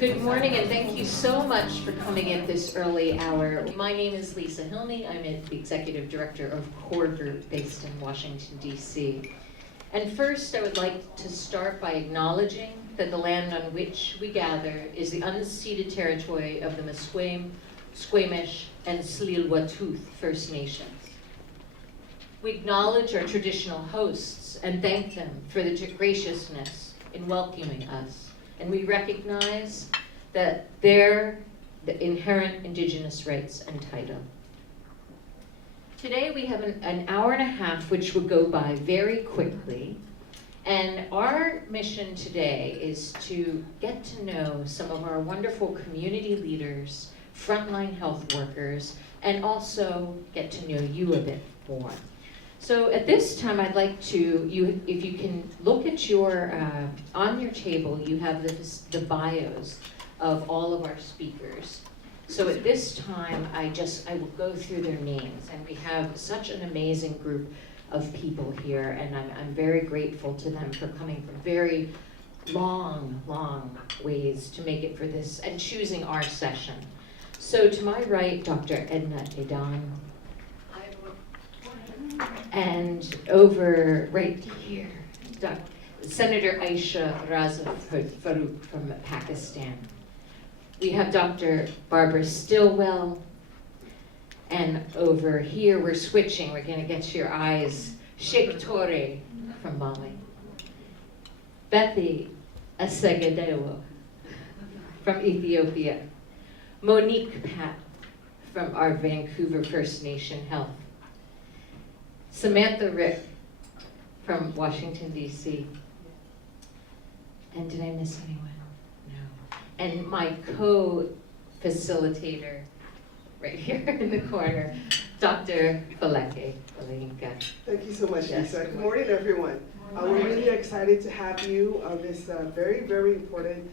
Good morning, and thank you so much for coming at this early hour. My name is Lisa Hilney. I'm the Executive Director of Core Group based in Washington, D.C. And first, I would like to start by acknowledging that the land on which we gather is the unceded territory of the Musqueam, Squamish, and Tsleil-Waututh First Nations. We acknowledge our traditional hosts and thank them for their graciousness in welcoming us. And we recognize that the inherent indigenous rights and title. Today we have an hour and a half which will go by very quickly. And our mission today is to get to know some of our wonderful community leaders, frontline health workers, and also get to know you a bit more. So at this time, I'd like to, if you can look at your, on your table, you have the bios of all of our speakers. So at this time, I will go through their names, and we have such an amazing group of people here, and I'm very grateful to them for coming from very long ways to make it for this, and choosing our session. So to my right, Dr. Edna Edan. And over right here, Senator Aisha Raza Farooq from Pakistan. We have Dr. Barbara Stilwell. And over here, we're switching. We're going to get to your eyes. Sheikh Tore from Mali. Bethy Asegadewo from Ethiopia. Monique Pat from our Vancouver First Nation Health. Samantha Rick from Washington, D.C. And did I miss anyone? No. And my co-facilitator right here in the corner, Dr. Faleke Balinka. Thank you so much, Yes. Lisa. Good morning, everyone. We're really excited to have you on this very, very important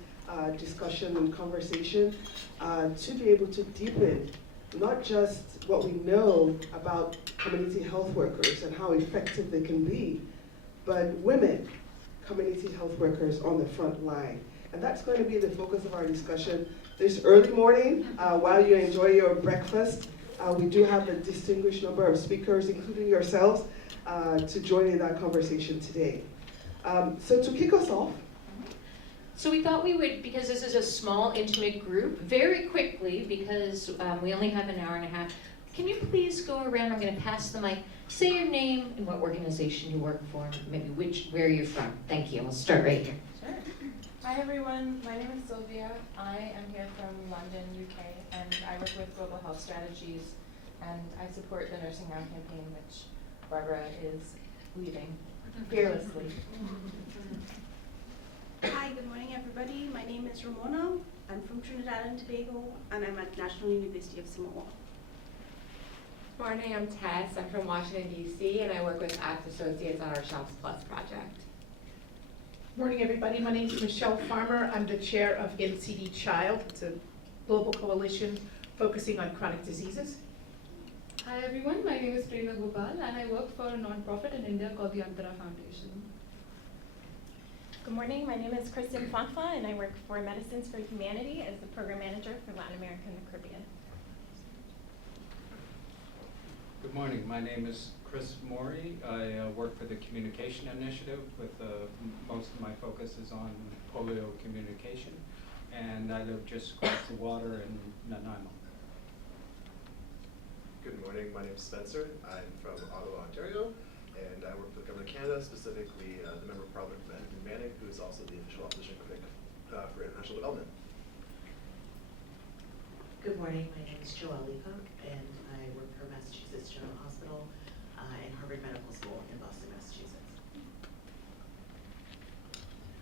discussion and conversation to be able to deepen not just what we know about community health workers and how effective they can be, but women, community health workers on the front line. And that's going to be the focus of our discussion this early morning while you enjoy your breakfast. We do have a distinguished number of speakers, including yourselves, to join in that conversation today. So to kick us off, So we thought we would, because this is a small, intimate group, very quickly, because we only have an hour and a half, can you please go around, I'm going to pass the mic, say your name and what organization you work for, maybe where you're from. Thank you, I'll start right here. Sure. Hi everyone, my name is Sylvia. I am here from London, UK, and I work with Global Health Strategies, and I support the Nursing Round campaign, which Barbara is leading fearlessly. Hi, good morning everybody. My name is Ramona. I'm from Trinidad and Tobago and I'm at National University of Samoa. Morning, I'm Tess. I'm from Washington, D.C. and I work with ACT Associates on our Shops Plus project. Morning everybody, my name is Michelle Farmer. I'm the chair of NCD Child. It's a global coalition focusing on chronic diseases. Hi everyone, my name is Prerna Gopal and I work for a non-profit in India called the Antara Foundation. Good morning, my name is Kristen Fafa and I work for Medicines for Humanity as the program manager for Latin America and the Caribbean. Good morning, my name is Chris Morey. I work for the Communication Initiative with most of my focus is on polio communication, and I live just across the water in Nanaimo. Good morning, my name is Spencer. I'm from Ottawa, Ontario, and I work for the Government of Canada, specifically the Member of Parliament for Andrew Manning, who is also the official opposition critic for international development. Good morning, my name is Joelle Leacock, and I work for Massachusetts General Hospital and Harvard Medical School in Boston, Massachusetts.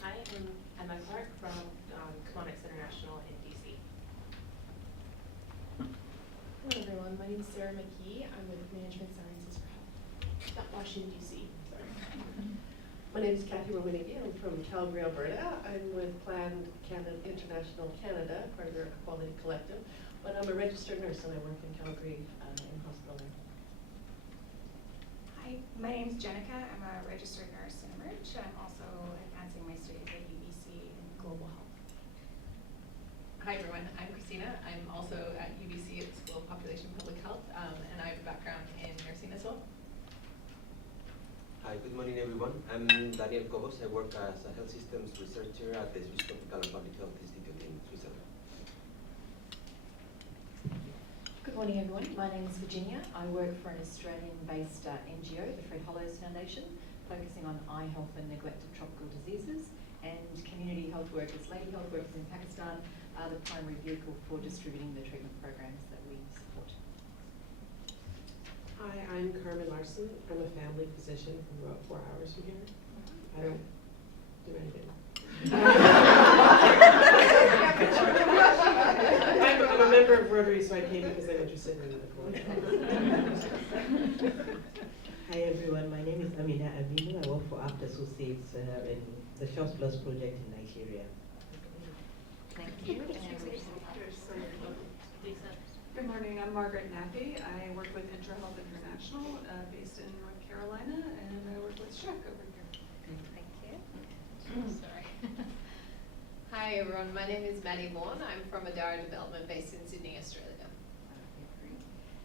Hi, I'm Emma Clark from Kimonix International in DC. Hello everyone, my name is Sarah McKee. I'm with Management Sciences for Health, not Washington, D.C. Sorry. My name is Kathy Romaniki. I'm from Calgary, Alberta. I'm with Planned Canada International Canada, part of their Equality Collective. But I'm a registered nurse and I work in Calgary in hospital. Hi, my name is Jenica. I'm a registered nurse in Emerge. I'm also advancing my studies at UBC in global health. good morning everyone. I'm Daniel Cobos. I work as a health systems researcher at the Swiss Tropical and Public Health Institute in Switzerland. Good morning everyone. My name is Virginia. I work for an Australian-based NGO, the Fred Hollows Foundation, focusing on eye health and neglect of tropical diseases, and community health workers, lady health workers in Pakistan are the primary vehicle for distributing the treatment programs that we support. Hi, I'm Carmen Larson. I'm a family physician from about 4 hours from here. I don't do anything. I'm a member of Rotary, so I came because I'm interested in the cause. Hi everyone, my name is Amina Aminu. I work for APT Associates in the Shops Plus project in Nigeria. Thank you. Good morning, I'm Margaret Nappy. I work with IntraHealth International, based in North Carolina, and I work with Chw over here. Thank you. Sorry. Hi everyone, my name is Maddie Vaughan. I'm from Adara Development based in Sydney, Australia.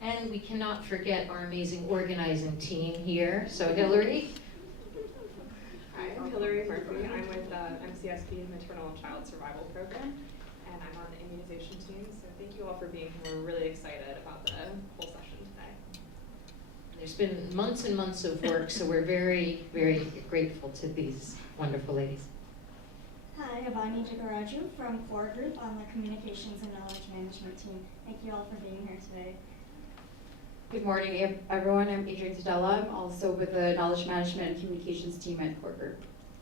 And we cannot forget our amazing organizing team here. So Hillary. Hi, I'm Hillary Murphy. I'm with MCSP, Maternal Child Survival Program, and I'm on the immunization team. So thank you all for being here. We're really excited about the whole session today. There's been months and months of work, so we're very, very grateful to these wonderful ladies. Hi, Avani Jagaraju from Core Group on the Communications and Knowledge Management team. Thank you all for being here today. Good morning, everyone. I'm Adrienne Tadella. I'm also with the Knowledge Management and Communications team at Core Group.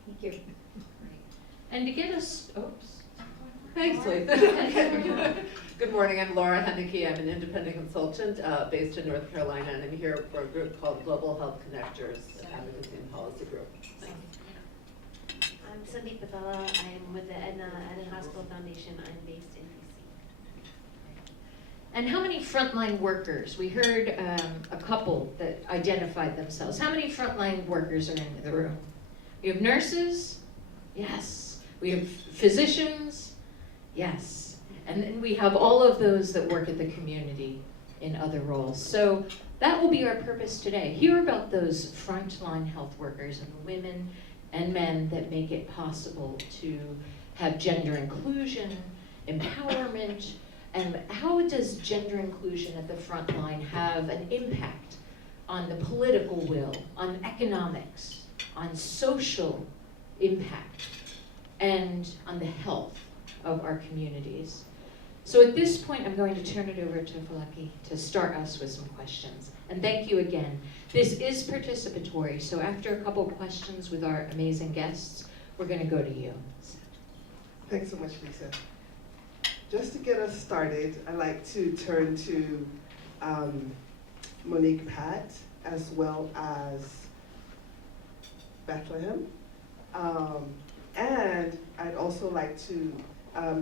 Thank you. And to get us, oops. Thanks, Lisa. Good morning, I'm Laura Henneke. I'm an independent consultant based in North Carolina, and I'm here for a group called Global Health Connectors Advocacy and Policy Group. Thanks. I'm Sandeep Patala. I'm with the Edna Hospital Foundation. I'm based in DC. And how many frontline workers? We heard a couple that identified themselves. How many frontline workers are in the room? We have nurses? Yes. We have physicians? Yes. And then we have all of those that work at the community in other roles. So that will be our purpose today. Hear about those frontline health workers and the women and men that make it possible to have gender inclusion, empowerment, and how does gender inclusion at the front line have an impact on the political will, on economics, on social impact, and on the health of our communities? So at this point, I'm going to turn it over to Falaki to start us with some questions. And thank you again. This is participatory, so after a couple questions with our amazing guests, we're going to go to you. Thanks so much, Lisa. Just to get us started, I'd like to turn to Monique Pat, as well as Bethlehem. And I'd also like to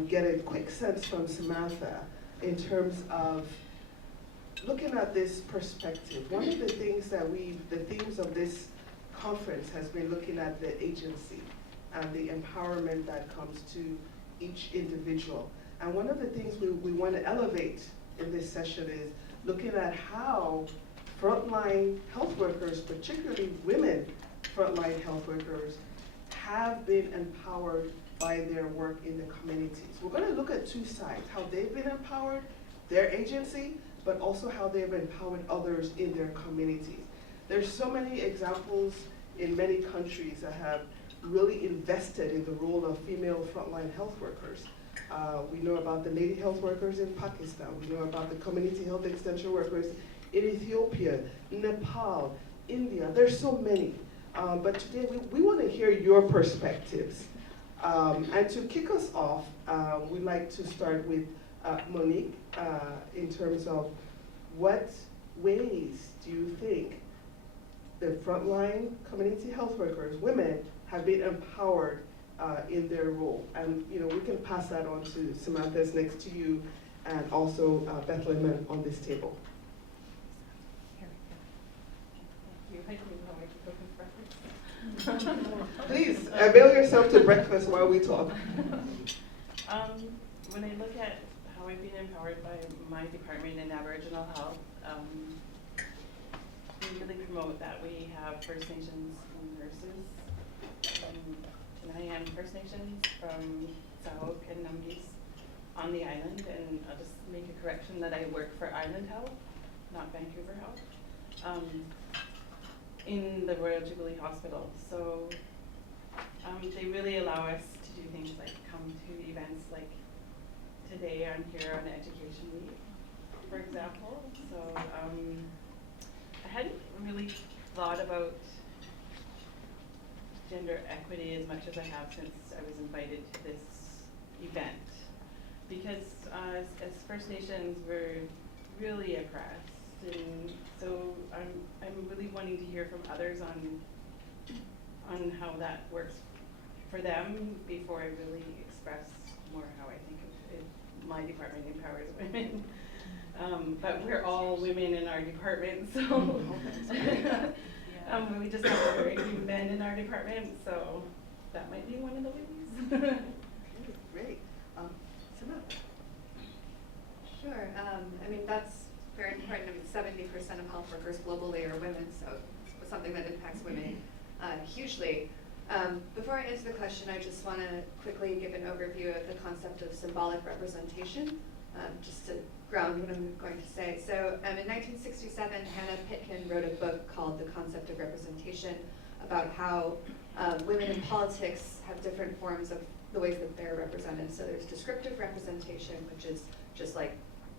get a quick sense from Samantha in terms of looking at this perspective. One of the things that the themes of this conference has been looking at the agency and the empowerment that comes to each individual. And one of the things we want to elevate in this session is looking at how frontline health workers, particularly women frontline health workers, have been empowered by their work in the communities. We're going to look at two sides, how they've been empowered, their agency, but also how they've empowered others in their communities. There's so many examples in many countries that have really invested in the role of female frontline health workers. We know about the lady health workers in Pakistan. We know about the community health extension workers in Ethiopia, Nepal, India. There's so many. But today we want to hear your perspectives. And to kick us off, we'd like to start with Monique in terms of what ways do you think the frontline community health workers, women, have been empowered in their role? And we can pass that on to Samantha's next to you, and also Bethlehem on this table. Please avail yourself to breakfast while we talk. When I look at how I've been empowered by my department in Aboriginal Health, really promote that we have First Nations nurses. And I am First Nations from Sahok and Nungis on the island, and I'll just make a correction that I work for Island Health, not Vancouver Health, in the Royal Jubilee Hospital. So they really allow us to do things like come to events like today. I'm here on Education Week, for example. So I hadn't really thought about gender equity as much as I have since I was invited to this event. Because as First Nations, we're really oppressed, and so I'm really wanting to hear from others on how that works for them before I really express more how I think of it. My department empowers women, but we're all women in our department, so we just have very few men in our department, so that might be one of the ways. Great. Samantha. Sure. I mean, that's very important. I mean, 70% of health workers globally are women, so it's something that impacts women hugely. Before I answer the question, I just want to quickly give an overview of the concept of symbolic representation, just to ground what I'm going to say. So in 1967, Hannah Pitkin wrote a book called The Concept of Representation about how women in politics have different forms of the ways that they're represented. So there's descriptive representation, which is just like,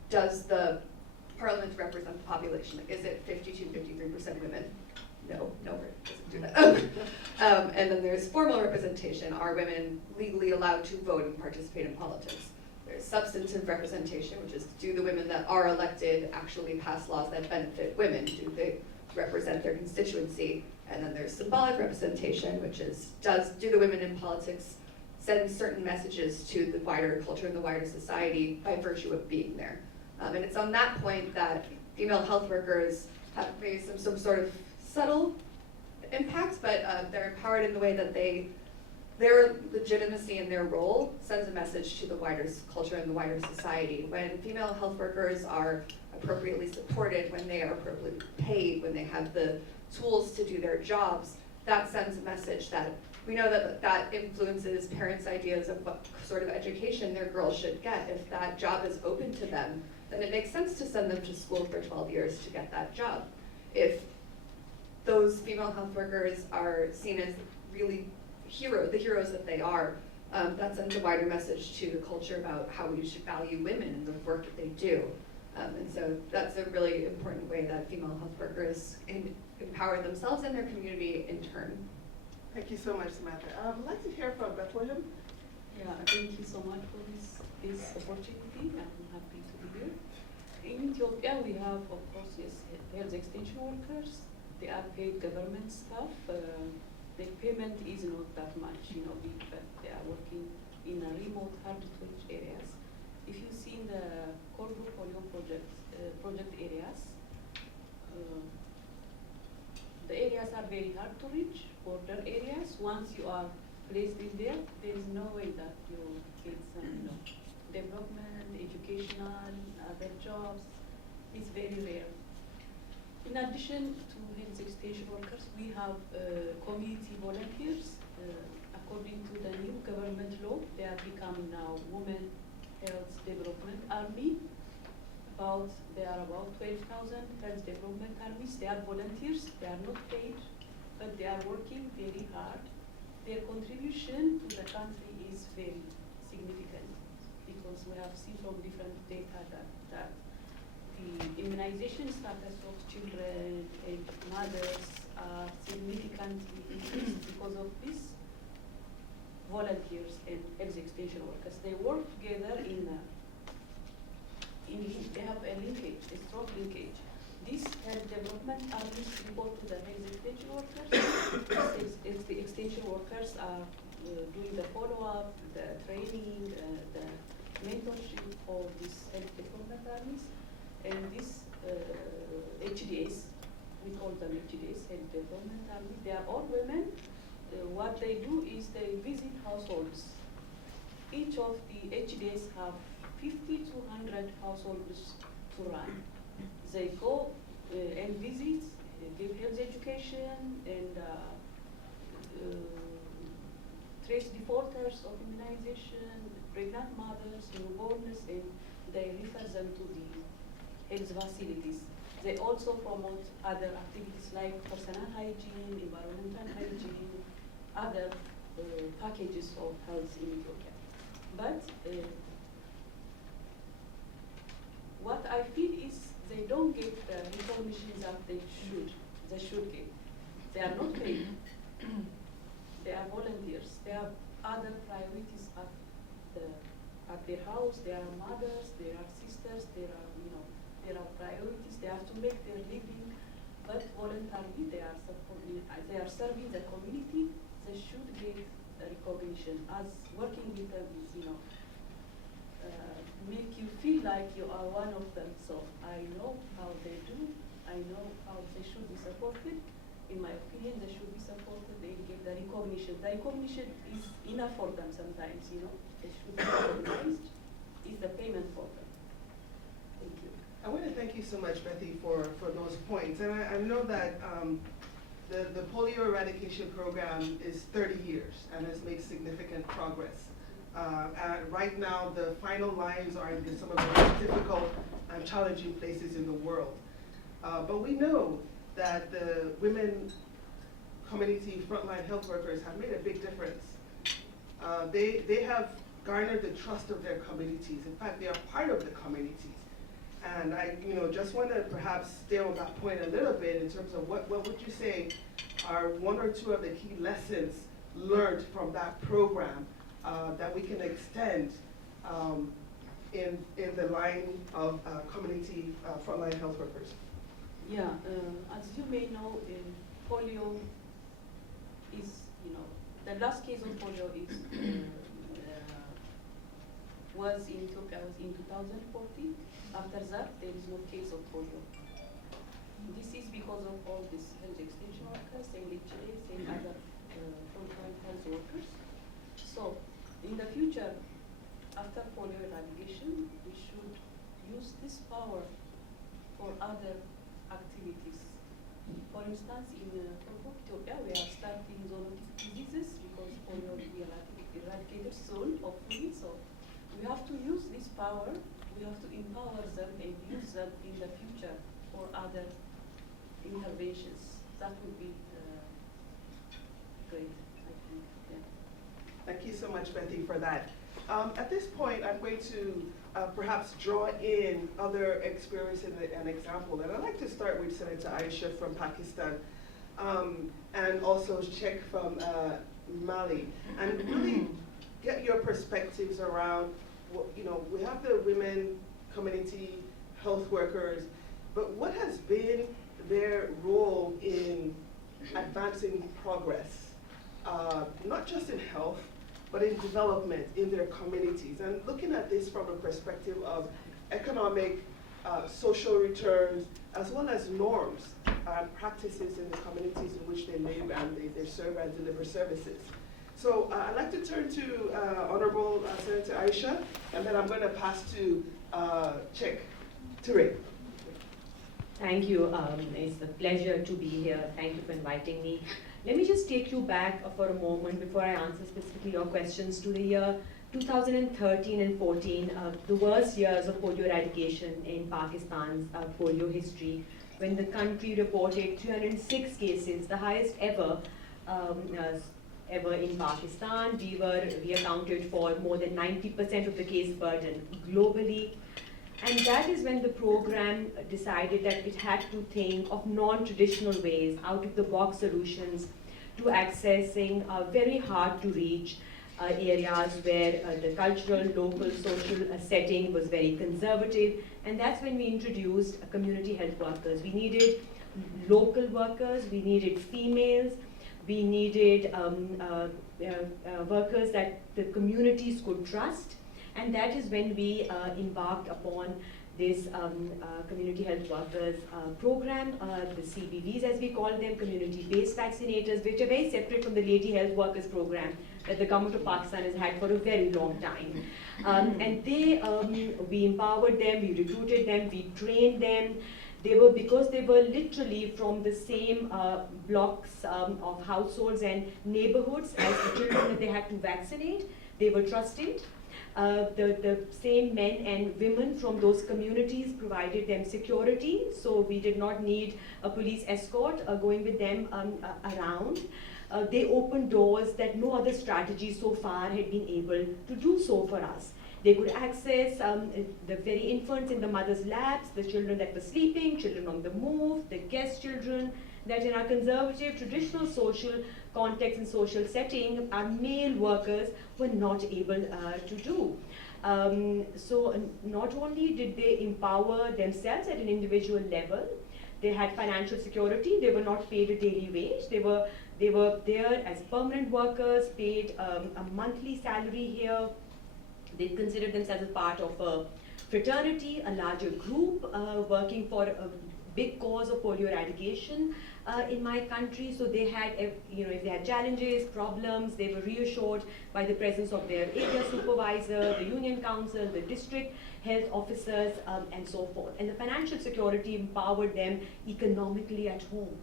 does the parliament represent the population? Like, is it 52, 53% women? No, it doesn't do that. And then there's formal representation. Are women legally allowed to vote and participate in politics? There's substantive representation, which is, do the women that are elected actually pass laws that benefit women? Do they represent their constituency? And then there's symbolic representation, which is, do the women in politics send certain messages to the wider culture and the wider society by virtue of being there? And it's on that point that female health workers have maybe some sort of subtle impact, but they're empowered in the way that their legitimacy in their role sends a message to the wider culture and the wider society. When female health workers are appropriately supported, when they are appropriately paid, when they have the tools to do their jobs, that sends a message that we know that influences parents' ideas of what sort of education their girls should get. If that job is open to them, then it makes sense to send them to school for 12 years to get that job. If those female health workers are seen as really the heroes that they are, that sends a wider message to the culture about how we should value women and the work that they do. And so that's a really important way that female health workers empower themselves and their community in turn. Thank you so much, Samantha. I'd like to hear from Bethlehem. Yeah, thank you so much for this opportunity. I'm happy to be here. In Ethiopia, we have, of course, health extension workers. They are paid government staff. The payment is not that much, but they are working in a remote, hard-to-reach areas. If you see in the Corfu polio project areas, the areas are very hard to reach, border areas. Once you are placed in there is no way that you get some development, educational, other jobs. It's very rare. In addition to health extension workers, we have community volunteers. According to the new government law, they are becoming now Women Health Development Army. There are about 12,000 health development armies. They are volunteers. They are not paid, but they are working very hard. Their contribution to the country is very significant because we have seen from different data that the immunization status of children and mothers are significantly increased because of these volunteers and health extension workers. They work together they have a linkage, a strong linkage. These health development armies report to the health extension workers. The extension workers are doing the follow-up, the training, the mentorship of these health development armies. And these HDAs, we call them HDAs, Health Development Army, they are all women. What they do is they visit households. Each of the HDAs have 50 to 100 households to run. They go and visit give health education and trace defaulters of immunization, pregnant mothers, newborns, and they refer them to the health facilities. They also promote other activities like personal hygiene, environmental hygiene, other packages of health in Ethiopia. But what I feel is they don't get the recognition that they should get. They are not paid. They are volunteers. They have other priorities at their house. They are mothers. They are sisters. There are priorities. They have to make their living, but voluntarily they are serving the community. They should get recognition. As working with them is, make you feel like you are one of them. So I know how they do. I know how they should be supported. In my opinion, they should be supported. They get the recognition. The recognition is enough for them sometimes. They should be recognized. Is the payment for them. Thank you. I want to thank you so much, Bethy, for those points. And I know that the polio eradication program is 30 years and has made significant progress. Right now, the final lines are in some of the most difficult and challenging places in the world. But we know that the women community frontline health workers have made a big difference. They have garnered the trust of their communities. In fact, they are part of the communities. And I just want to perhaps stay on that point a little bit in terms of what would you say are one or two of the key lessons learned from that program that we can extend in the line of community frontline health workers? Yeah, as you may know, polio is, the last case of polio is was in Ethiopia in 2014. After that, there is no case of polio. This is because of all these health extension workers, same lecturers, same other frontline health workers. So, in the future, after polio eradication, we should use this power for other activities. For instance, in Ethiopia, we are starting zoonotic diseases because polio will be eradicated soon, hopefully. So we have to use this power. We have to empower them and use them in the future for other interventions. That would be great, I think. Yeah. Thank you so much, Bethy, for that. At this point, I'm going to perhaps draw in other experience and example. And I'd like to start with Senator Aisha from Pakistan and also Chw from Mali, and really get your perspectives around, we have the women community health workers, but what has been their role in advancing progress, not just in health, but in development in their communities, and looking at this from a perspective of economic, social returns, as well as norms and practices in the communities in which they live and they serve and deliver services. So I'd like to turn to Honorable Senator Aisha, and then I'm going to pass to Chw. Thank you. It's a pleasure to be here. Thank you for inviting me. Let me just take you back for a moment before I answer specifically your questions to the year 2013 and 14, the worst years of polio eradication in Pakistan's polio history, when the country reported 306 cases, the highest ever in Pakistan. We accounted for more than 90% of the case burden globally. And that is when the program decided that it had to think of non-traditional ways, out-of-the-box solutions to accessing very hard-to-reach areas where the cultural, local, social setting was very conservative. And that's when we introduced community health workers. We needed local workers, we needed females, we needed workers that the communities could trust. And that is when we embarked upon this community health workers program, the CBVs as we call them, community-based vaccinators, which are very separate from the lady health workers program that the government of Pakistan has had for a very long time. And we empowered them, we recruited them, we trained them. because they were literally from the same blocks of households and neighborhoods as the children that they had to vaccinate. They were trusted. The same men and women from those communities provided them security, so we did not need a police escort going with them around. They opened doors that no other strategy so far had been able to do so for us. They could access the very infants in the mother's laps, the children that were sleeping, children on the move, the guest children, that in our conservative, traditional social context and social setting, our male workers were not able to do. So not only did they empower themselves at an individual level, they had financial security, they were not paid a daily wage, they were there as permanent workers, paid a monthly salary here. They considered themselves as part of a fraternity, a larger group working for a big cause of polio eradication in my country. So they had, if they had challenges, problems, they were reassured by the presence of their area supervisor, the union council, the district health officers, and so forth. And the financial security empowered them economically at home.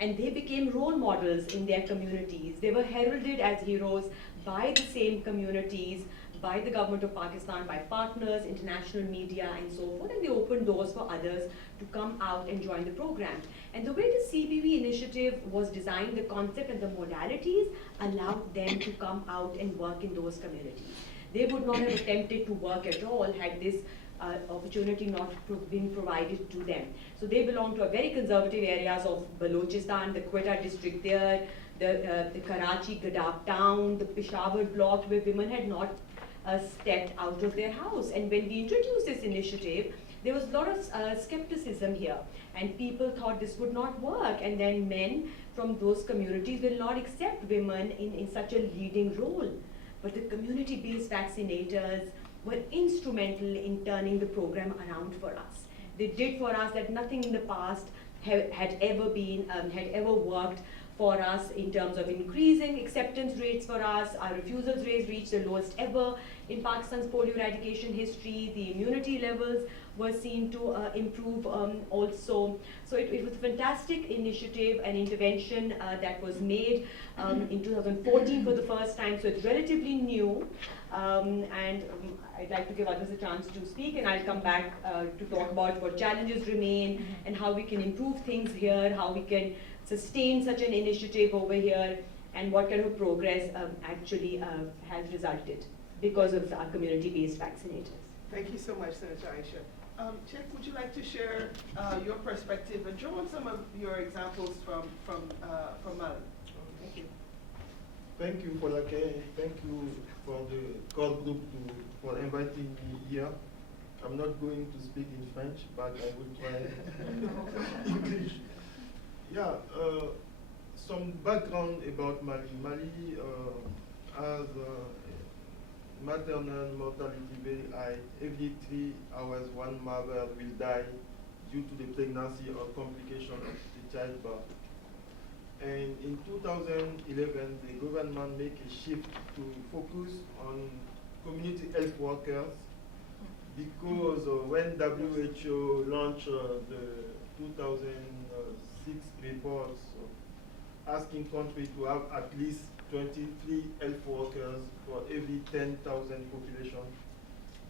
And they became role models in their communities. They were heralded as heroes by the same communities, by the government of Pakistan, by partners, international media, and so forth, and they opened doors for others to come out and join the program. And the way the CBV initiative was designed, the concept and the modalities allowed them to come out and work in those communities. They would not have attempted to work at all had this opportunity not been provided to them. So they belong to a very conservative areas of Balochistan, the Quetta district there, the Karachi, Gadab town, the Peshawar block, where women had not stepped out of their house. And when we introduced this initiative, there was a lot of skepticism here, and people thought this would not work, and then men from those communities will not accept women in such a leading role. But the community-based vaccinators were instrumental in turning the program around for us. They did for us that nothing in the past had ever worked for us in terms of increasing acceptance rates for us. Our refusals rates reached the lowest ever in Pakistan's polio eradication history. The immunity levels were seen to improve also. So it was a fantastic initiative and intervention that was made in 2014 for the first time. So it's relatively new. I'd like to give others a chance to speak, and I'll come back to talk about what challenges remain and how we can improve things here, how we can sustain such an initiative over here, and what kind of progress actually has resulted because of our community-based vaccinators. Thank you so much, Senator Aisha. Chw, would you like to share your perspective and draw on some of your examples from Mali? Thank you. Thank you for that. Thank you for the call group for inviting me here. I'm not going to speak in French, but I will try English. Yeah, some background about Mali. Mali has maternal mortality very high. Every 3 hours, one mother will die due to the pregnancy or complication of the childbirth. And in 2011, the government made a shift to focus on community health workers because when WHO launched the 2006 reports asking countries to have at least 23 health workers for every 10,000 population,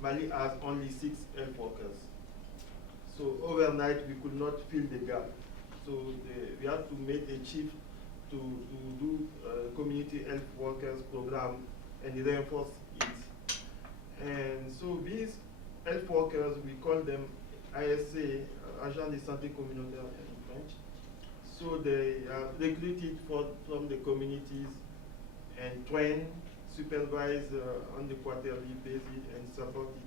Mali has only 6 health workers. So overnight, we could not fill the gap. So we had to make a shift to do community health workers program and reinforce it. And so these health workers, we call them ASC, Agents de Santé Communautaire in French. So they are recruited from the communities and trained, supervised on the quarterly basis and supported.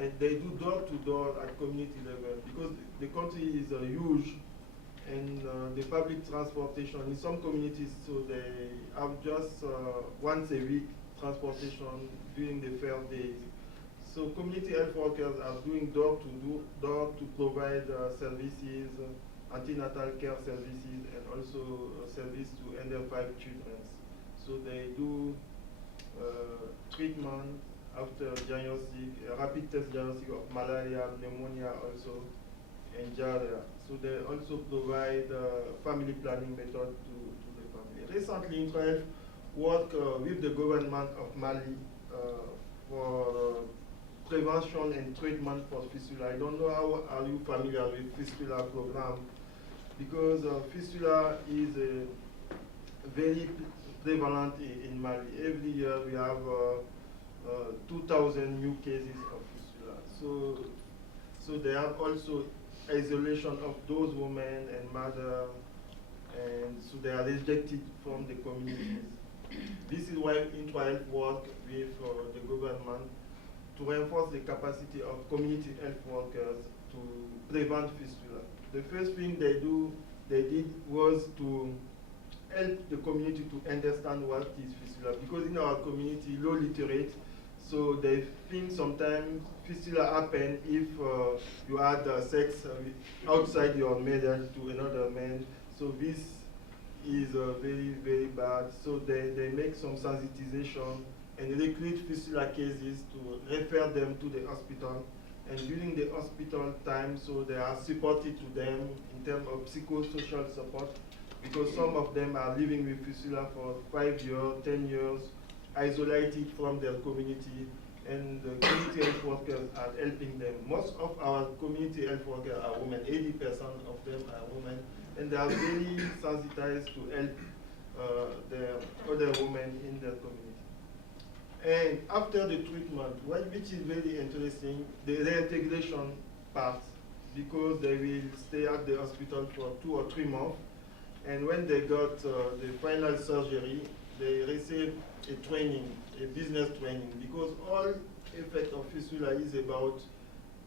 And they do door-to-door at community level because the country is huge, and the public transportation in some communities, so they have just once a week transportation during the fair days. So community health workers are doing door to provide services, antenatal care services, and also service to under 5 children. So they do treatment after diagnostic, rapid test diagnostic of malaria, pneumonia also, and Jarea. So they also provide family planning method to the family. Recently, Israel worked with the government of Mali for prevention and treatment for fistula. I don't know how are you familiar with fistula program, because fistula is very prevalent in Mali. Every year we have 2,000 new cases of fistula. So they have also isolation of those women and mothers, and so they are rejected from the communities. This is why Untitled work with the government to reinforce the capacity of community health workers to prevent fistula. The first thing they did was to help the community to understand what is fistula, because in our community, low literate, so they think sometimes fistula happen if you had sex outside your marriage to another man. So this is very, very bad. So they make some sensitization and recruit fistula cases to refer them to the hospital. And during the hospital time, so they are supported to them in terms of psychosocial support, because some of them are living with fistula for 5 years, 10 years, isolated from their community, and the community health workers are helping them. Most of our community health workers are women, 80% of them are women, and they are very sensitized to help their other women in their community. And after the treatment, which is very interesting, the reintegration part, because they will stay at the hospital for 2 or 3 months, and when they got the final surgery, they receive a training, a business training, because all effect of fistula is about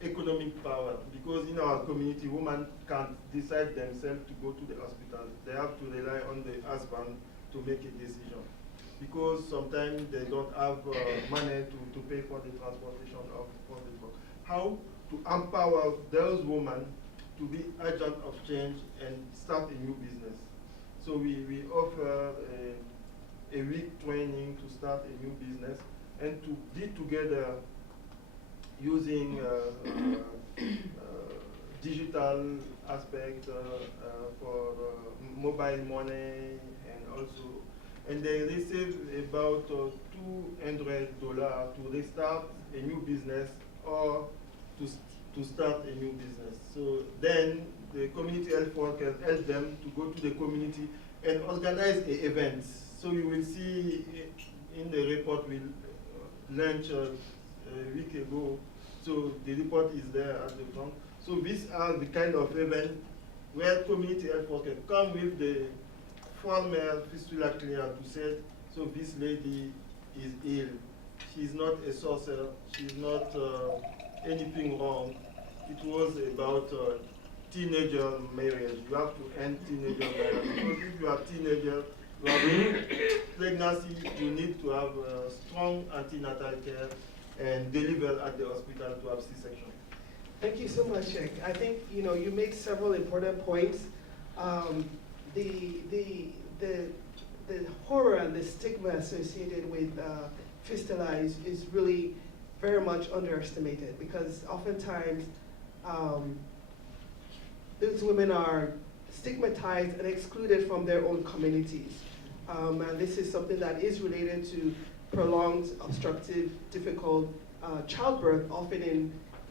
economic power, because in our community, women can't decide themselves to go to the hospital. They have to rely on the husband to make a decision, because sometimes they don't have money to pay for the transportation of the drug. How to empower those women to be agent of change and start a new business. So we offer a week training to start a new business and to be together using digital aspect for mobile money, and they receive about $200 to restart a new business or to start a new business. So then the community health workers help them to go to the community and organize events. So you will see in the report we launched a week ago. So the report is there at the front. So these are the kind of event where community health workers come with the former fistula clear to say, so this lady is ill. She's not a sorcerer. She's not anything wrong. It was about teenager marriage. You have to end teenager marriage, because if you are teenager, you have pregnancy, you need to have strong antenatal care and deliver at the hospital to have C-section. Thank you so much, Sheikh. I think you made several important points. The horror and the stigma associated with fistula is really very much underestimated, because oftentimes these women are stigmatized and excluded from their own communities. And this is something that is related to prolonged, obstructive, difficult childbirth, often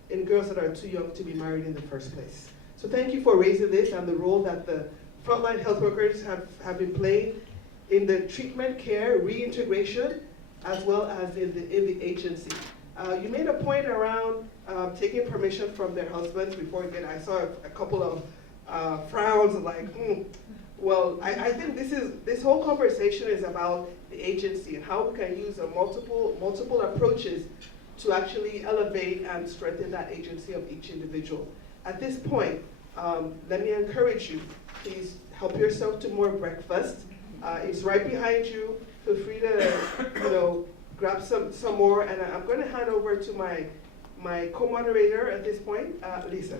in girls that are too young to be married in the first place. So thank you for raising this and the role that the frontline health workers have been playing in the treatment, care, reintegration, as well as in the agency. You made a point around taking permission from their husbands before again. I saw a couple of frowns like, Well, I think this whole conversation is about the agency and how we can use multiple approaches to actually elevate and strengthen that agency of each individual. At this point, let me encourage you, please help yourself to more breakfast. It's right behind you. Feel free to grab some more, and I'm going to hand over to my co-moderator at this point, Lisa.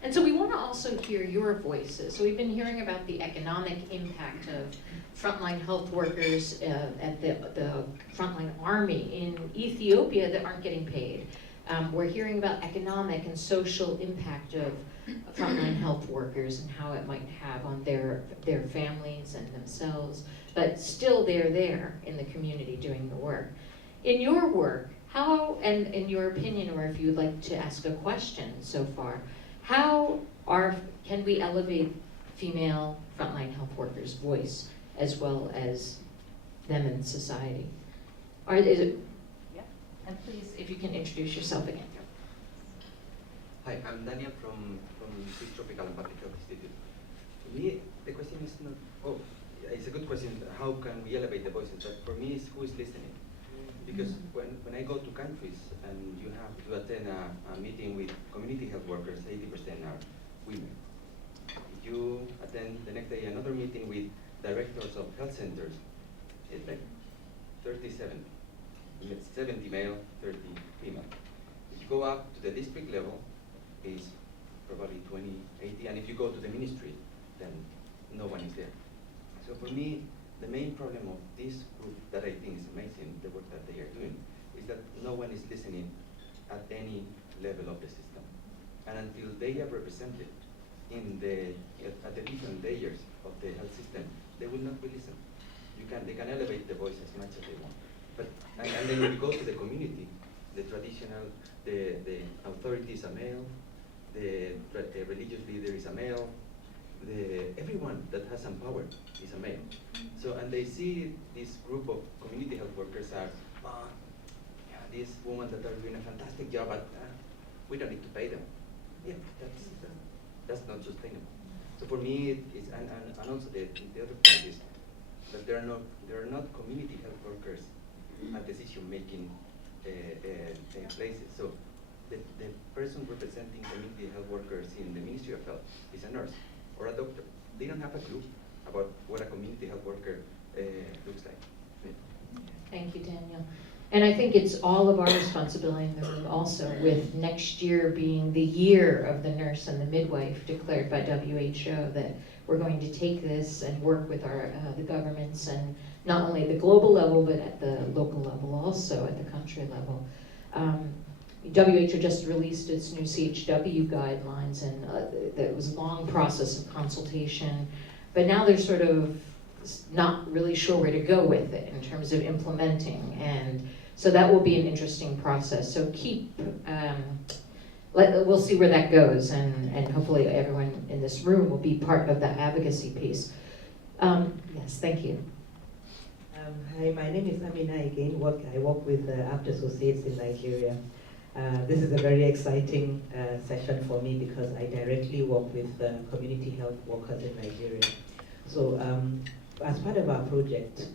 And so we want to also hear your voices. So we've been hearing about the economic impact of frontline health workers at the frontline army in Ethiopia that aren't getting paid. We're hearing about economic and social impact of frontline health workers and how it might have on their families and themselves, but still they're there in the community doing the work. In your work, how, and in your opinion, or if you would like to ask a question so far, how can we elevate female frontline health workers' voice as well as them in society? Is it, yeah, and please, if you can introduce yourself again. Hi, I'm Daniel from Swiss Tropical and Public Health Institute. For me, the question is not, it's a good question, how can we elevate the voices? But for me, it's who is listening. Because when I go to countries and you have to attend a meeting with community health workers, 80% are women. If you attend the next day another meeting with directors of health centers, it's like 37, 70 male, 30 female. If you go up to the district level, it's probably 20, 80, and if you go to the ministry, then no one is there. So for me, the main problem of this group that I think is amazing, the work that they are doing, is that no one is listening at any level of the system. And until they are represented at the different layers of the health system, they will not be listened. They can elevate the voice as much as they want. But and then when you go to the community, the traditional, the authority is a male, the religious leader is a male, everyone that has some power is a male. So, and they see this group of community health workers are, yeah, these women that are doing a fantastic job, but we don't need to pay them. Yeah, that's not sustainable. So for me, it's, and also the other part is that there are not community health workers at decision-making places. So the person representing community health workers in the Ministry of Health is a nurse or a doctor. They don't have a clue about what a community health worker looks like. Thank you, Daniel. And I think it's all of our responsibility in the room also, with next year being the year of the nurse and the midwife declared by WHO, that we're going to take this and work with the governments, and not only the global level, but at the local level also, at the country level. WHO just released its new CHW guidelines, and there was a long process of consultation, but now they're sort of not really sure where to go with it in terms of implementing, and so that will be an interesting process. So we'll see where that goes, and hopefully everyone in this room will be part of the advocacy piece. Yes, thank you. Hi, my name is Amina again. I work with APT Associates in Nigeria. This is a very exciting session for me because I directly work with community health workers in Nigeria. So as part of our project,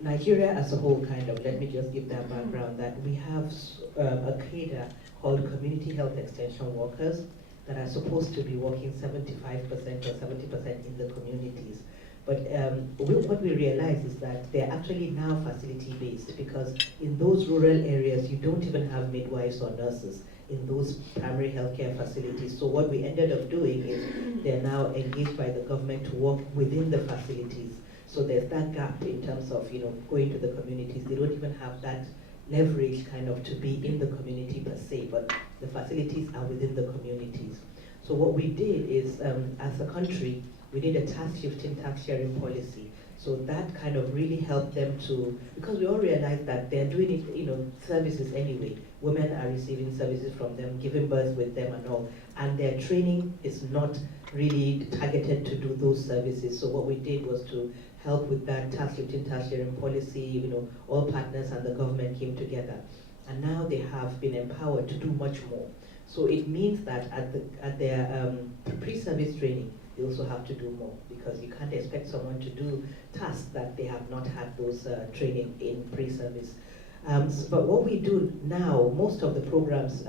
Nigeria as a whole, let me just give that background, that we have a cadre called community health extension workers that are supposed to be working 75% or 70% in the communities. But what we realize is that they're actually now facility-based, because in those rural areas, you don't even have midwives or nurses in those primary healthcare facilities. So what we ended up doing is they're now engaged by the government to work within the facilities. So there's that gap in terms of going to the communities. They don't even have that leverage to be in the community per se, but the facilities are within the communities. So what we did is, as a country, we did a task shifting, task sharing policy. So that really helped them to, because we all realized that they're doing it, services anyway. Women are receiving services from them, giving birth with them and all, and their training is not really targeted to do those services. So what we did was to help with that task shifting, task sharing policy. All partners and the government came together, and now they have been empowered to do much more. So it means that at their pre-service training, they also have to do more, because you can't expect someone to do tasks that they have not had those training in pre-service. But what we do now, most of the programs,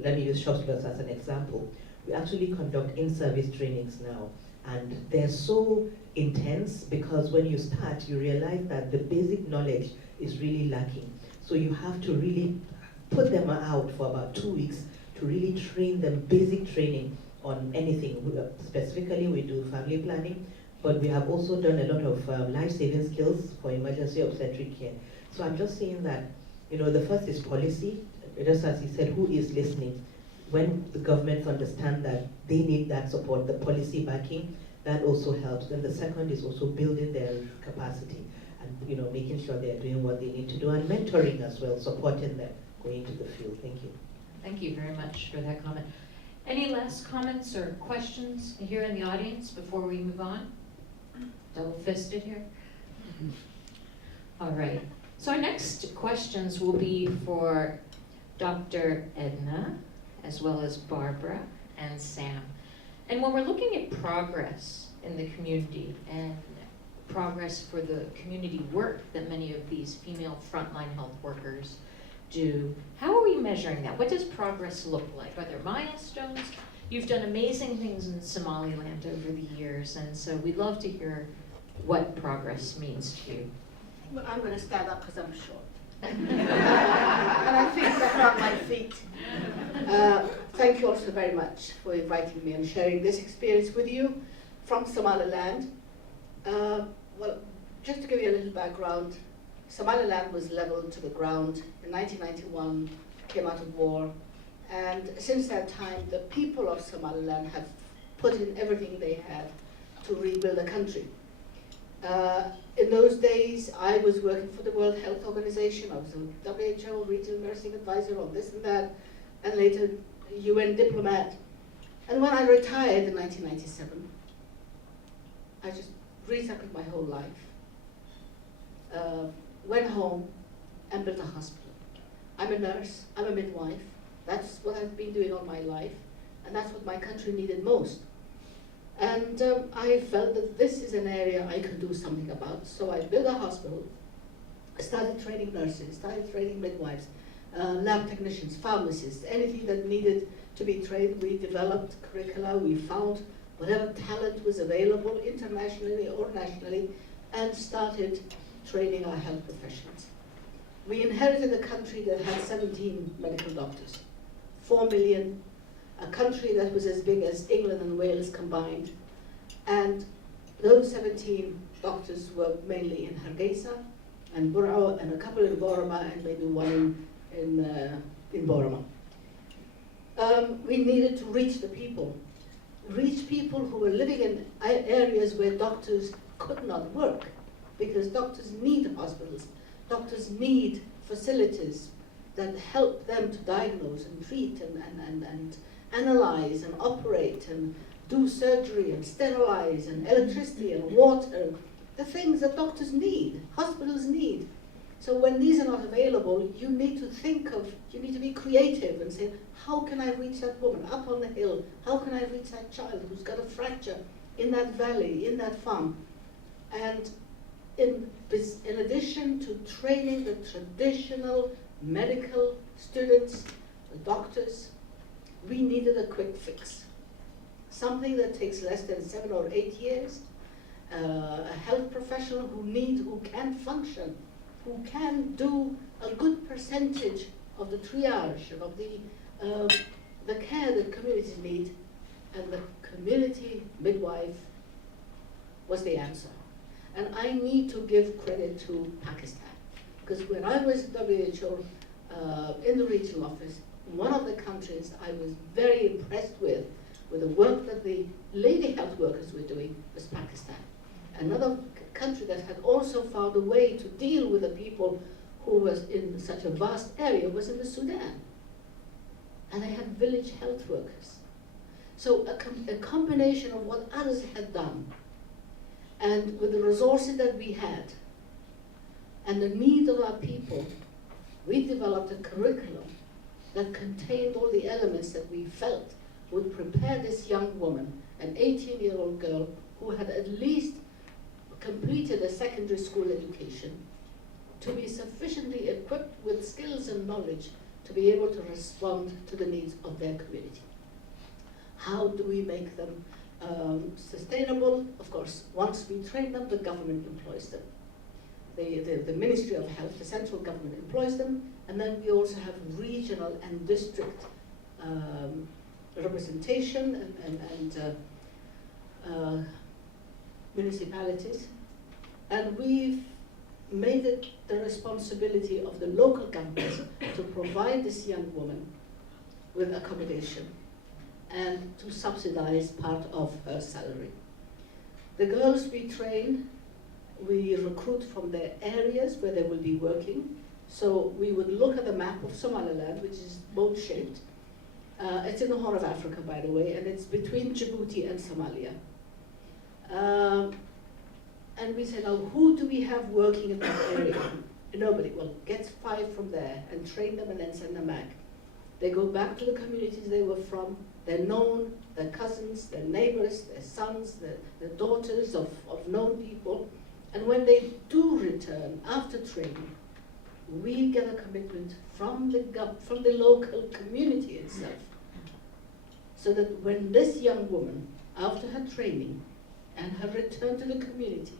let me use ShopSplus as an example, we actually conduct in-service trainings now, and they're so intense because when you start, you realize that the basic knowledge is really lacking. So you have to really put them out for about 2 weeks to really train them, basic training on anything. Specifically, we do family planning, but we have also done a lot of life-saving skills for emergency obstetric care. So I'm just saying that, the first is policy. just as he said, who is listening? When the governments understand that they need that support, the policy backing, that also helps. Then the second is also building their capacity and, you know, making sure they're doing what they need to do, and mentoring as well, supporting them going to the field. Thank you. Thank you very much for that comment. Any last comments or questions here in the audience before we move on? Double-fisted here. All right. So our next questions will be for Dr. Edna, as well as Barbara and Sam. And when we're looking at progress in the community and progress for the community work that many of these female frontline health workers do, how are we measuring that? What does progress look like? Are there milestones? You've done amazing things in Somaliland over the years, and so we'd love to hear what progress means to you. Well, I'm going to stand up because I'm short. And I think better on my feet. Thank you also very much for inviting me and sharing this experience with you from Somaliland. Well, just to give you a little background, Somaliland was leveled to the ground in 1991, came out of war, and since that time, the people of Somaliland have put in everything they have to rebuild the country. In those days, I was working for the World Health Organization. I was a WHO regional nursing advisor on this and that, and later UN diplomat. And when I retired in 1997, I just recycled my whole life. Went home and built a hospital. I'm a nurse, I'm a midwife. That's what I've been doing all my life, and that's what my country needed most. And I felt that this is an area I could do something about, so I built a hospital. I started training nurses, started training midwives, lab technicians, pharmacists, anything that needed to be trained. We developed curricula, we found whatever talent was available internationally or nationally, and started training our health professionals. We inherited a country that had 17 medical doctors, 4 million, a country that was as big as England and Wales combined. And those 17 doctors were mainly in Hargeisa and Burao, and a couple in Boroma, and maybe one in Boroma. We needed to reach the people who were living in areas where doctors could not work, because doctors need hospitals, doctors need facilities that help them to diagnose and treat and analyze and operate and do surgery and sterilize and electricity and water, the things that doctors need, hospitals need. So when these are not available, you need to be creative and say, how can I reach that woman up on the hill? How can I reach that child who's got a fracture in that valley, in that farm? And in addition to training the traditional medical students, the doctors, we needed a quick fix. Something that takes less than 7 or 8 years. A health professional who can function, who can do a good percentage of the triage and of the care that communities need, and the community midwife was the answer. And I need to give credit to Pakistan, because when I was WHO in the regional office, one of the countries I was very impressed with the work that the lady health workers were doing, was Pakistan. Another country that had also found a way to deal with the people who was in such a vast area was in the Sudan. And they had village health workers. So a combination of what others had done, and with the resources that we had, and the needs of our people, we developed a curriculum that contained all the elements that we felt would prepare this young woman, an 18-year-old girl who had at least completed a secondary school education, to be sufficiently equipped with skills and knowledge to be able to respond to the needs of their community. How do we make them sustainable? Of course, once we train them, the government employs them. The Ministry of Health, the central government employs them, and then we also have regional and district representation and municipalities. And we've made it the responsibility of the local governments to provide this young woman with accommodation and to subsidize part of her salary. The girls we train, we recruit from the areas where they will be working. So we would look at the map of Somaliland, which is boat-shaped. It's in the Horn of Africa, by the way, and it's between Djibouti and Somalia. And we say, now, who do we have working in that area? Nobody. Well, get 5 from there and train them and then send them back. They go back to the communities they were from. They're known, their cousins, their neighbors, their sons, their daughters of known people. And when they do return after training, we get a commitment from the local community itself. So that when this young woman, after her training and her return to the community,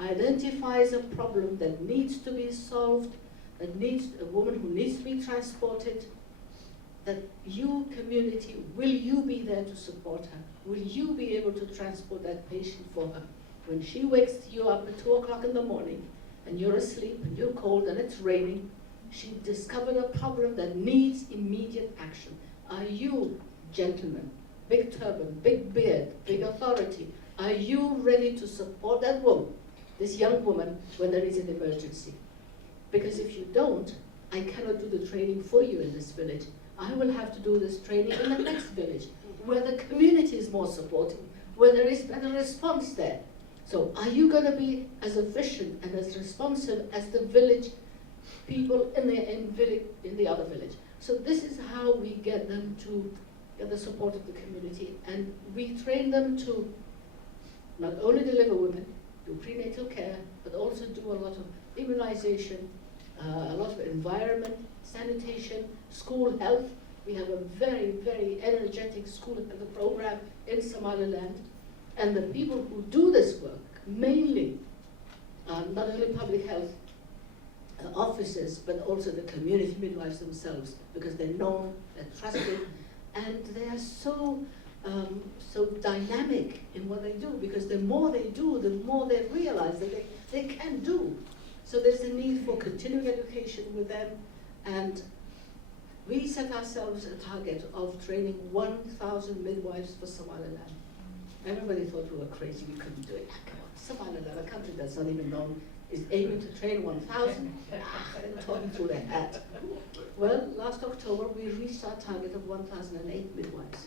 identifies a problem that needs to be solved, that needs a woman who needs to be transported, that you, community, will you be there to support her? Will you be able to transport that patient for her? When she wakes you up at 2 o'clock in the morning and you're asleep and you're cold and it's raining, she discovered a problem that needs immediate action. Are you, gentlemen, big turban, big beard, big authority, are you ready to support that woman, this young woman, when there is an emergency? Because if you don't, I cannot do the training for you in this village. I will have to do this training in the next village, where the community is more supportive, where there is better response there. So are you going to be as efficient and as responsive as the village people in the other village? So this is how we get them to get the support of the community, and we train them to not only deliver women, do prenatal care, but also do a lot of immunization, a lot of environment, sanitation, school health. We have a very, very energetic school health program in Somaliland. And the people who do this work, mainly, not only public health officers, but also the community midwives themselves, because they're known, they're trusted, and they are so dynamic in what they do, because the more they do, the more they realize that they can do. So there's a need for continuing education with them, and we set ourselves a target of training 1,000 midwives for Somaliland. Everybody thought we were crazy, we couldn't do it. Come on, Somaliland, a country that's not even known, is aiming to train 1,000? They're talking through their hat. Well, last October, we reached our target of 1,008 midwives.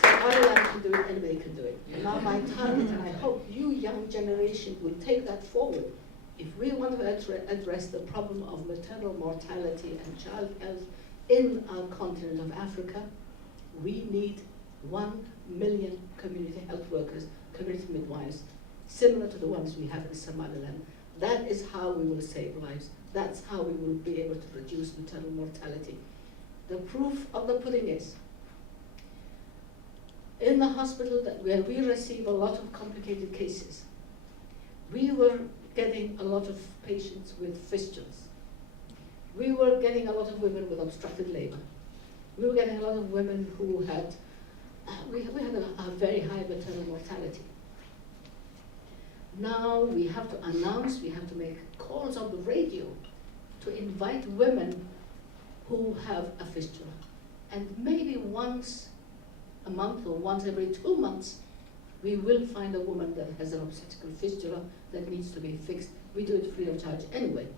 Somaliland can do it, anybody can do it. And now my target, and I hope you young generation will take that forward. If we want to address the problem of maternal mortality and child health in our continent of Africa, we need 1 million community health workers, community midwives, similar to the ones we have in Somaliland. That is how we will save lives. That's how we will be able to reduce maternal mortality. The proof of the pudding is, in the hospital where we receive a lot of complicated cases, we were getting a lot of patients with fistulas. We were getting a lot of women with obstructed labor. We were getting a lot of women who had, we had a very high maternal mortality. Now we have to announce, we have to make calls on the radio to invite women who have a fistula. And maybe once a month or once every 2 months, we will find a woman that has an obstetrical fistula that needs to be fixed. We do it free of charge anyway.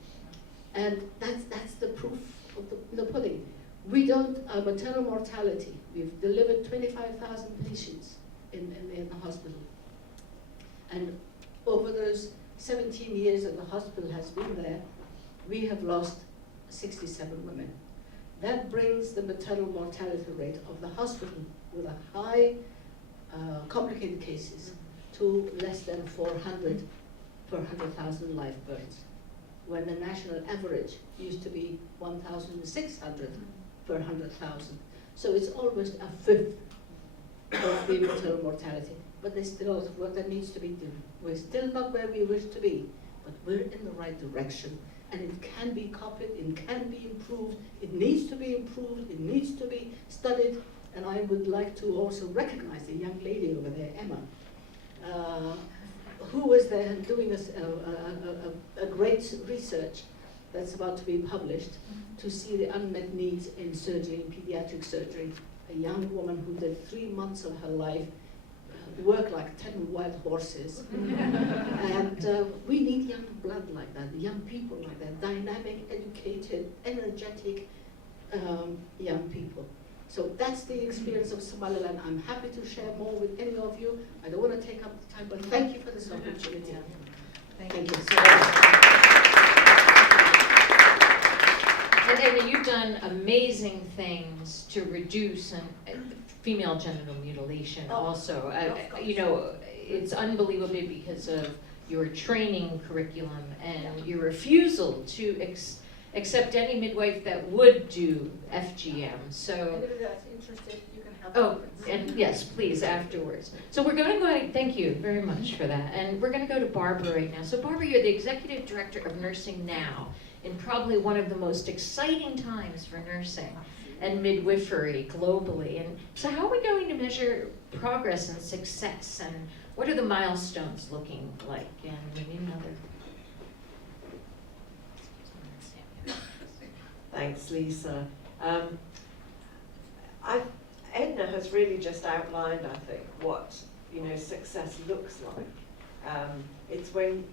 And that's the proof of the pudding. We don't, maternal mortality, we've delivered 25,000 patients in the hospital. And over those 17 years that the hospital has been there, we have lost 67 women. That brings the maternal mortality rate of the hospital with a high complicated cases to less than 400 per 100,000 live births, when the national average used to be 1,600 per 100,000. So it's almost a fifth of the maternal mortality. But there's still a lot of work that needs to be done. We're still not where we wish to be, but we're in the right direction. And it can be copied, it can be improved, it needs to be improved, it needs to be studied. And I would like to also recognize the young lady over there, Emma. who is there doing a great research that's about to be published to see the unmet needs in surgery, in pediatric surgery. A young woman who did 3 months of her life work like 10 wild horses. And we need young blood like that, young people like that, dynamic, educated, energetic young people. So that's the experience of Somaliland. I'm happy to share more with any of you. I don't want to take up the time, but thank you for this opportunity. Thank you so much. And you've done amazing things to reduce female genital mutilation also. You know, it's unbelievably because of your training curriculum and your refusal to accept any midwife that would do FGM. So, Anybody that's interested, you can have oh, and yes, please, afterwards. So we're going to go, thank you very much for that. And we're going to go to Barbara right now. So Barbara, you're the Executive Director of Nursing Now, in probably one of the most exciting times for nursing and midwifery globally. And so how are we going to measure progress and success, and what are the milestones looking like? And we need another. Thanks, Lisa. Edna has really just outlined, I think, what success looks like. It's when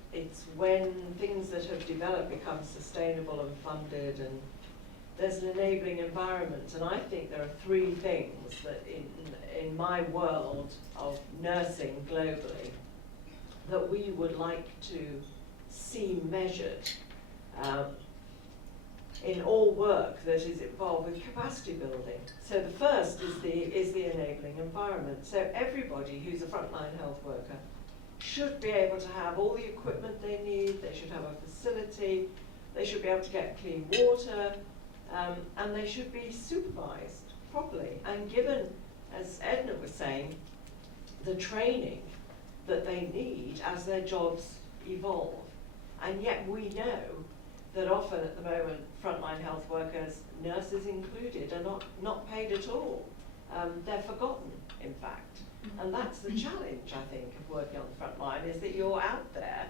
things that have developed become sustainable and funded, and there's an enabling environment. And I think there are 3 things that in my world of nursing globally that we would like to see measured in all work that is involved with capacity building. So the first is the enabling environment. So everybody who's a frontline health worker should be able to have all the equipment they need, they should have a facility, they should be able to get clean water, and they should be supervised properly and given, as Edna was saying, the training that they need as their jobs evolve. And yet we know that often at the moment frontline health workers, nurses included, are not paid at all. They're forgotten, in fact. And that's the challenge, I think, of working on the front line, is that you're out there.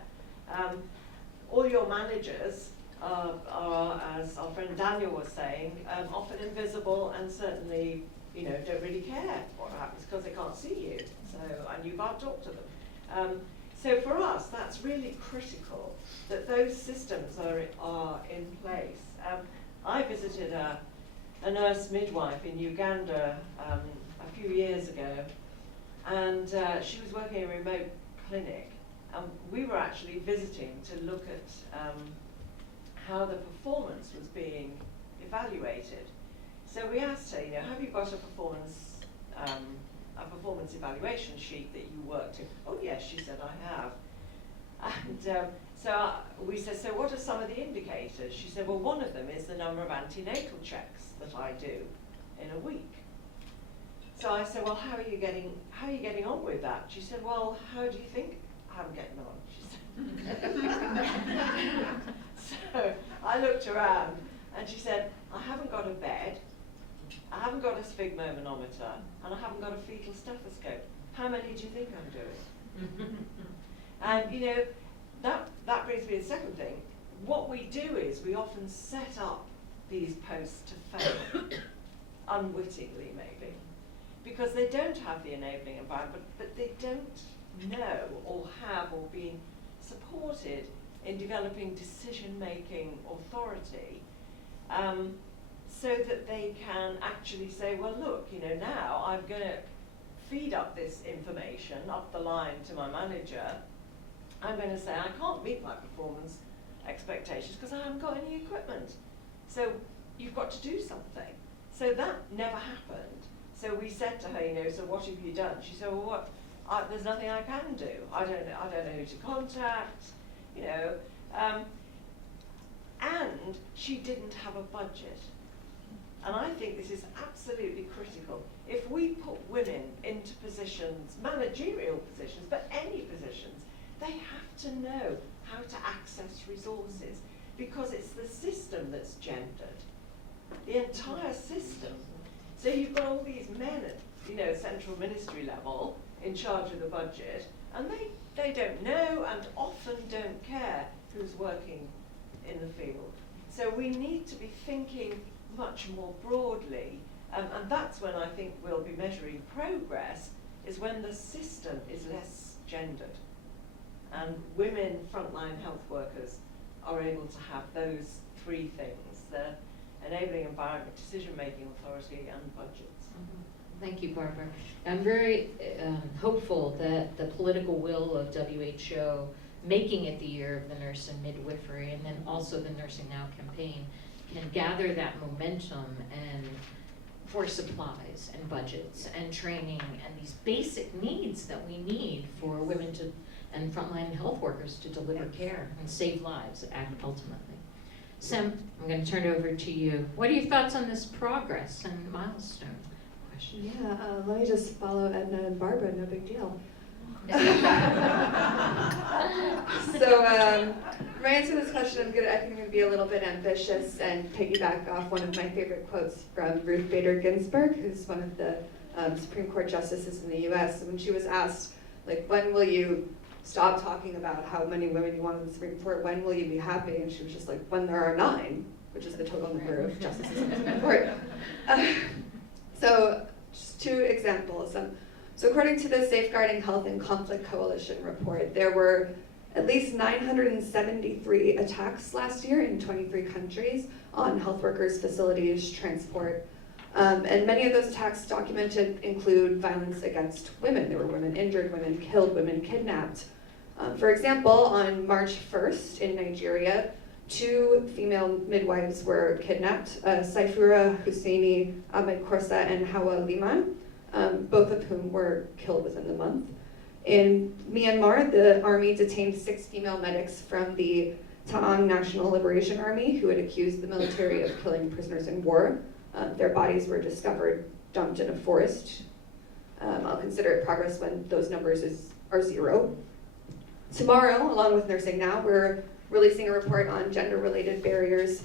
All your managers are, as our friend Daniel was saying, often invisible and certainly, don't really care what happens because they can't see you. So, and you can't talk to them. So for us, that's really critical that those systems are in place. I visited a nurse midwife in Uganda a few years ago, and she was working in a remote clinic. And we were actually visiting to look at how the performance was being evaluated. So we asked her, have you got a performance evaluation sheet that you worked in? Oh yes, she said, I have. And so we said, so what are some of the indicators? She said, well, one of them is the number of antenatal checks that I do in a week. So I said, well, how are you getting on with that? She said, well, how do you think I'm getting on? She said. So I looked around and she said, I haven't got a bed, I haven't got a sphygmomanometer, and I haven't got a fetal stethoscope. How many do you think I'm doing? And that brings me to the second thing. What we do is we often set up these posts to fail, unwittingly maybe, because they don't have the enabling environment, but they don't know or have or been supported in developing decision-making authority, so that they can actually say, well, look, now I'm going to feed up this information up the line to my manager. I'm going to say I can't meet my performance expectations because I haven't got any equipment. So you've got to do something. So that never happened. So we said to her, so what have you done? She said, well, there's nothing I can do. I don't know who to contact, and she didn't have a budget. And I think this is absolutely critical. If we put women into positions, managerial positions, but any positions, they have to know how to access resources, because it's the system that's gendered, the entire system. So you've got all these men at central ministry level in charge of the budget, and they they don't know and often don't care who's working in the field. So we need to be thinking much more broadly, and that's when I think we'll be measuring progress, is when the system is less gendered. And women frontline health workers are able to have those three things, the enabling environment, decision-making authority, and budgets. Thank you, Barbara. I'm very hopeful that the political will of WHO making it the year of the nurse and midwifery, and then also the Nursing Now campaign, can gather that momentum and for supplies and budgets and training and these basic needs that we need for women to and frontline health workers to deliver care and save lives ultimately. Sam, I'm going to turn it over to you. What are your thoughts on this progress and milestone question? Yeah, let me just follow Edna and Barbara, no big deal. So, my answer to this question, I think I'm going to be a little bit ambitious and piggyback off one of my favorite quotes from Ruth Bader Ginsburg, who's one of the Supreme Court justices in the US. When she was asked, like, when will you stop talking about how many women you want in the Supreme Court, when will you be happy? And she was just like, when there are 9, which is the total number of justices in the Supreme Court. So, just 2 examples. So according to the Safeguarding Health and Conflict Coalition report, there were at least 973 attacks last year in 23 countries on health workers, facilities, transport. And many of those attacks documented include violence against women. There were women injured, women killed, women kidnapped. For example, on March 1st in Nigeria, 2 female midwives were kidnapped, Saifura Husseini Ahmed Korsa and Hawa Liman, both of whom were killed within the month. In Myanmar, the army detained 6 female medics from the Ta'ang National Liberation Army who had accused the military of killing prisoners in war. Their bodies were discovered dumped in a forest. I'll consider it progress when those numbers are 0. Tomorrow, along with Nursing Now, we're releasing a report on gender-related barriers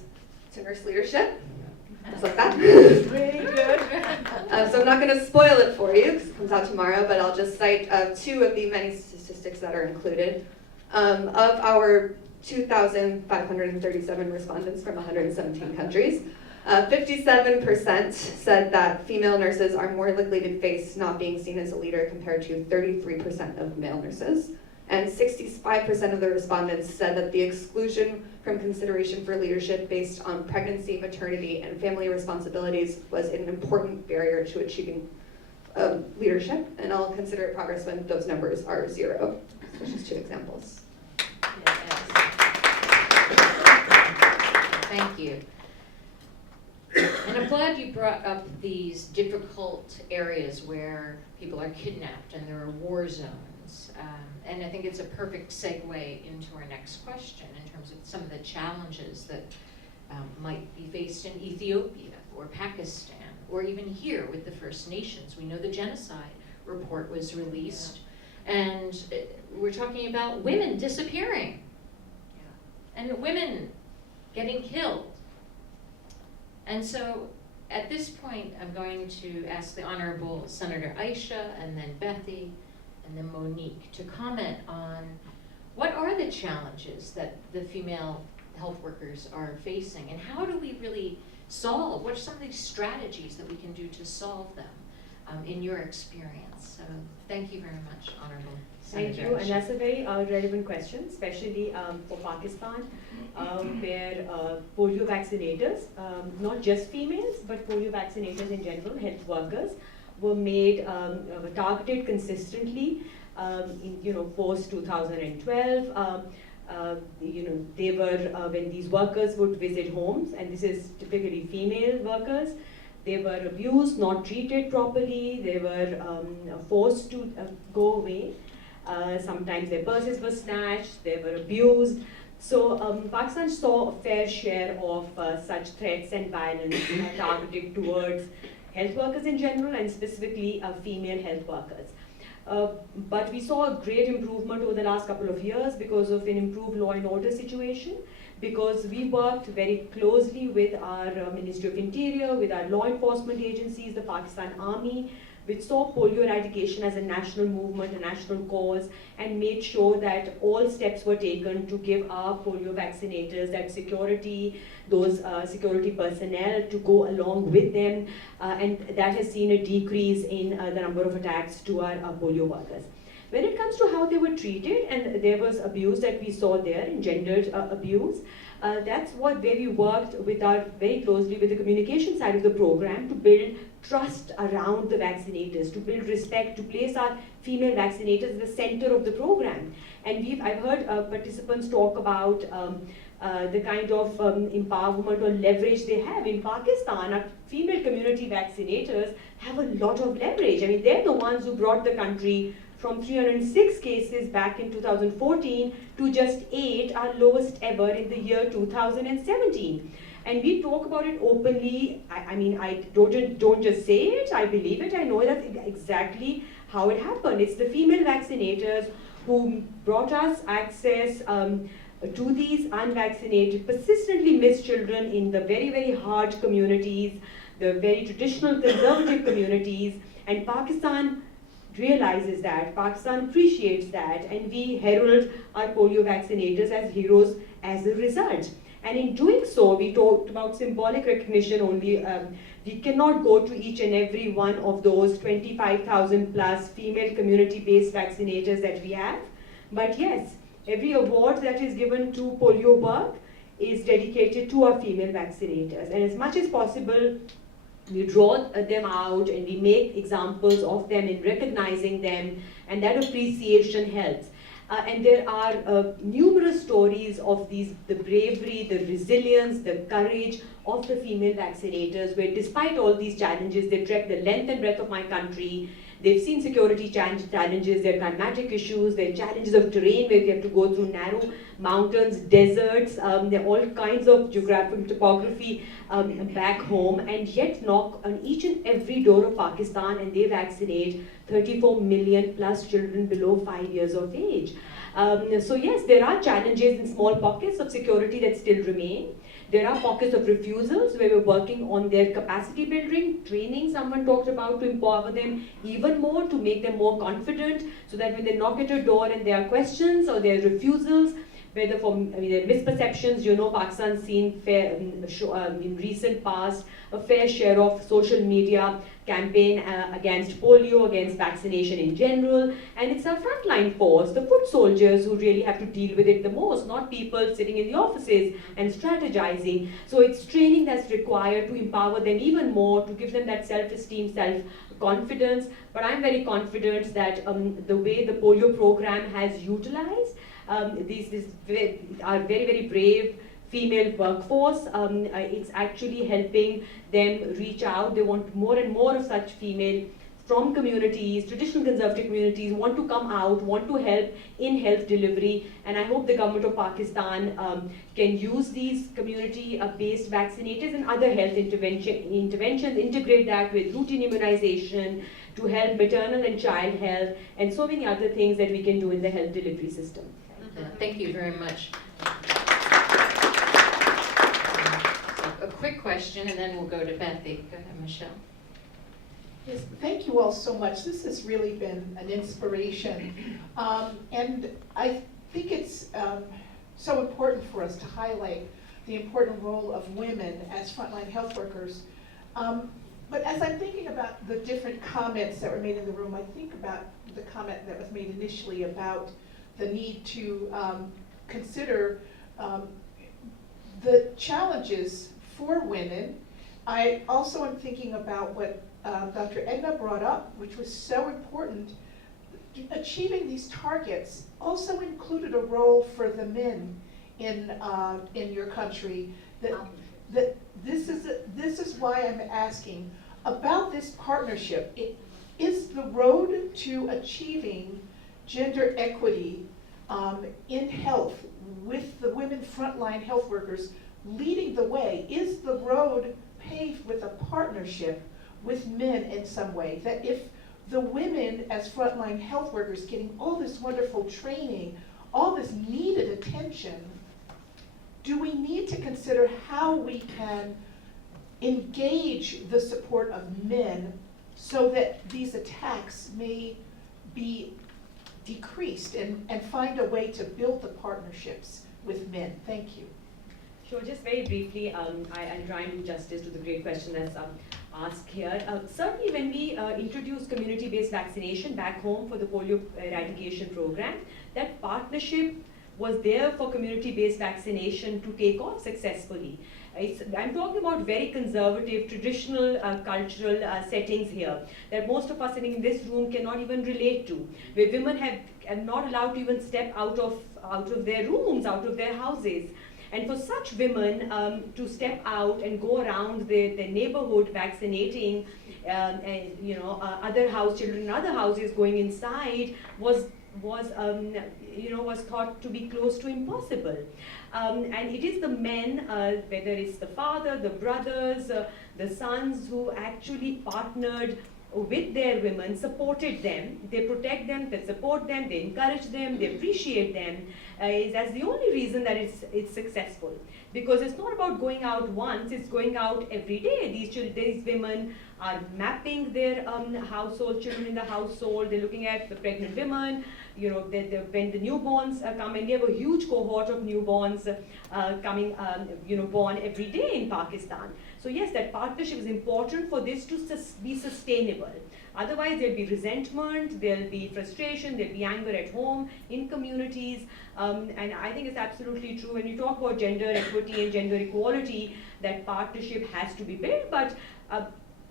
to nurse leadership. Just like that. Really good. So I'm not going to spoil it for you because it comes out tomorrow, but I'll just cite 2 of the many statistics that are included. Of our 2,537 respondents from 117 countries, 57% said that female nurses are more likely to face not being seen as a leader compared to 33% of male nurses. And 65% of the respondents said that the exclusion from consideration for leadership based on pregnancy, maternity, and family responsibilities was an important barrier to achieving leadership. And I'll consider it progress when those numbers are 0. So just 2 examples. Thank you. And I'm glad you brought up these difficult areas where people are kidnapped and there are war zones. And I think it's a perfect segue into our next question in terms of some of the challenges that might be faced in Ethiopia or Pakistan or even here with the First Nations. We know the genocide report was released, and we're talking about women disappearing and women getting killed. And so at this point, I'm going to ask the Honorable Senator Aisha and then Bethy and then Monique to comment on what are the challenges that the female health workers are facing and how do we really solve, what are some of these strategies that we can do to solve them in your experience? So thank you very much, Honorable Senator. Thank you, and that's a very relevant question, especially for Pakistan, where polio vaccinators, not just females, but polio vaccinators in general, health workers, were made targeted consistently in post 2012. They were when these workers would visit homes, and this is typically female workers. They were abused, not treated properly. They were forced to go away. Sometimes their purses were snatched. They were abused. So Pakistan saw a fair share of such threats and violence targeted towards health workers in general and specifically female health workers. But we saw a great improvement over the last couple of years because of an improved law and order situation, because we worked very closely with our Ministry of Interior, with our law enforcement agencies, the Pakistan Army, which saw polio eradication as a national movement, a national cause, and made sure that all steps were taken to give our polio vaccinators that security, those security personnel to go along with them, and that has seen a decrease in the number of attacks to our polio workers. When it comes to how they were treated, and there was abuse that we saw there, engendered abuse, that's where we worked very closely with the communication side of the program to build trust around the vaccinators, to build respect, to place our female vaccinators at the center of the program. And I've heard participants talk about the kind of empowerment or leverage they have. In Pakistan, our female community vaccinators have a lot of leverage. I mean, they're the ones who brought the country from 306 cases back in 2014 to just 8, our lowest ever in the year 2017. And we talk about it openly. I mean, I don't just say it, I believe it, I know that's exactly how it happened. It's the female vaccinators who brought us access to these unvaccinated, persistently missed children in the very, very hard communities, the very traditional conservative communities, and Pakistan realizes that, Pakistan appreciates that, and we herald our polio vaccinators as heroes as a result. And in doing so, we talked about symbolic recognition only. We cannot go to each and every one of those 25,000 plus female community-based vaccinators that we have. But yes, every award that is given to polio work is dedicated to our female vaccinators. And as much as possible, we draw them out and we make examples of them in recognizing them, and that appreciation helps. And there are numerous stories of the bravery, the resilience, the courage of the female vaccinators, where despite all these challenges, they trek the length and breadth of my country. They've seen security challenges, there are climatic issues, there are challenges of terrain where you have to go through narrow mountains, deserts, there are all kinds of geographical topography back home, and yet knock on each and every door of Pakistan and they vaccinate 34 million plus children below 5 years of age. So yes, there are challenges in small pockets of security that still remain. There are pockets of refusals where we're working on their capacity building, training someone talked about to empower them even more, to make them more confident, so that when they knock at your door and there are questions or there are refusals, whether there are misperceptions, you know, Pakistan's seen in recent past a fair share of social media campaign against polio, against vaccination in general, and it's our frontline force, the foot soldiers, who really have to deal with it the most, not people sitting in the offices and strategizing. So it's training that's required to empower them even more, to give them that self-esteem, self-confidence. But I'm very confident that the way the polio program has utilized our very, very brave female workforce, it's actually helping them reach out. They want more and more of such female from communities, traditional conservative communities, want to come out, want to help in health delivery. And I hope the government of Pakistan can use these community-based vaccinators and other health interventions, integrate that with routine immunization to help maternal and child health, and so many other things that we can do in the health delivery system. Thank you very much. A quick question, and then we'll go to Bethy. Go ahead, Michelle. Yes, thank you all so much. This has really been an inspiration. And I think it's so important for us to highlight the important role of women as frontline health workers. But as I'm thinking about the different comments that were made in the room, I think about the comment that was made initially about the need to consider the challenges for women. I also am thinking about what Dr. Edna brought up, which was so important. Achieving these targets also included a role for the men in your country. That this is why I'm asking about this partnership. Is the road to achieving gender equity in health, with the women frontline health workers leading the way, is the road paved with a partnership with men in some way? That if the women as frontline health workers getting all this wonderful training, all this needed attention, do we need to consider how we can engage the support of men so that these attacks may be decreased and find a way to build the partnerships with men? Thank you. Sure, just very briefly, I'll try and do justice to the great question that's asked here. Certainly when we introduced community-based vaccination back home for the polio eradication program, that partnership was there for community-based vaccination to take off successfully. I'm talking about very conservative, traditional, cultural settings here that most of us sitting in this room cannot even relate to, where women are not allowed to even step out of their rooms, out of their houses. And for such women to step out and go around their neighborhood vaccinating, other house children in other houses going inside was thought to be close to impossible. And it is the men, whether it's the father, the brothers, the sons, who actually partnered with their women, supported them, they protect them, they support them, they encourage them, they appreciate them. That's the only reason that it's successful. Because it's not about going out once, it's going out every day. These women are mapping their household, children in the household, they're looking at the pregnant women, when the newborns come, and we have a huge cohort of newborns coming, born every day in Pakistan. So yes, that partnership is important for this to be sustainable. Otherwise, there'll be resentment, there'll be frustration, there'll be anger at home, in communities, and I think it's absolutely true when you talk about gender equity and gender equality, that partnership has to be built, but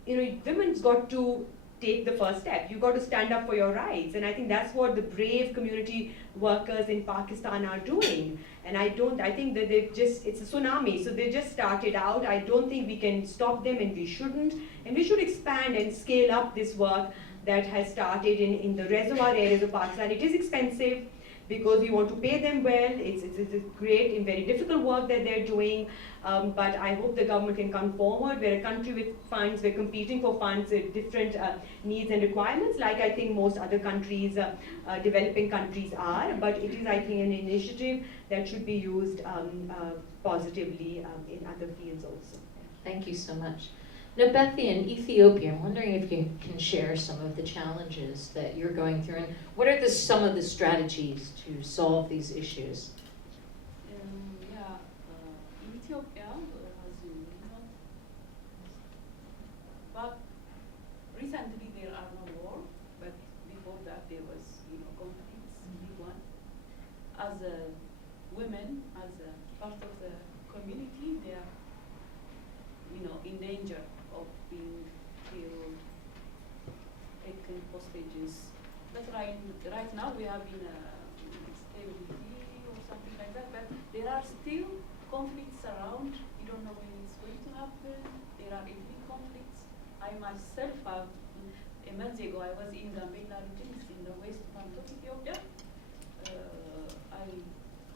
women's got to take the first step. You've got to stand up for your rights, and I think that's what the brave community workers in Pakistan are doing. And I think that it's a tsunami, so they just started out. I don't think we can stop them, and we shouldn't. And we should expand and scale up this work that has started in the reservoir areas of Pakistan. It is expensive because we want to pay them well. It's great and very difficult work that they're doing. But I hope the government can come forward. We're a country with funds, we're competing for funds with different needs and requirements, like I think most other countries, developing countries are. But it is, I think, an initiative that should be used positively in other fields also. Thank you so much. Now, Bethy, in Ethiopia, I'm wondering if you can share some of the challenges that you're going through, and what are some of the strategies to solve these issues? In Ethiopia, as you know, but recently there are no war, but before that there was, conflicts, big one. As women, as a part of the community, they are, in danger of being killed, taken hostages. But right now we have stability or something like that, but there are still conflicts around. You don't know when it's going to happen. There are ethnic conflicts. I myself have, a month ago, I was in the Maternal in the west part of Ethiopia.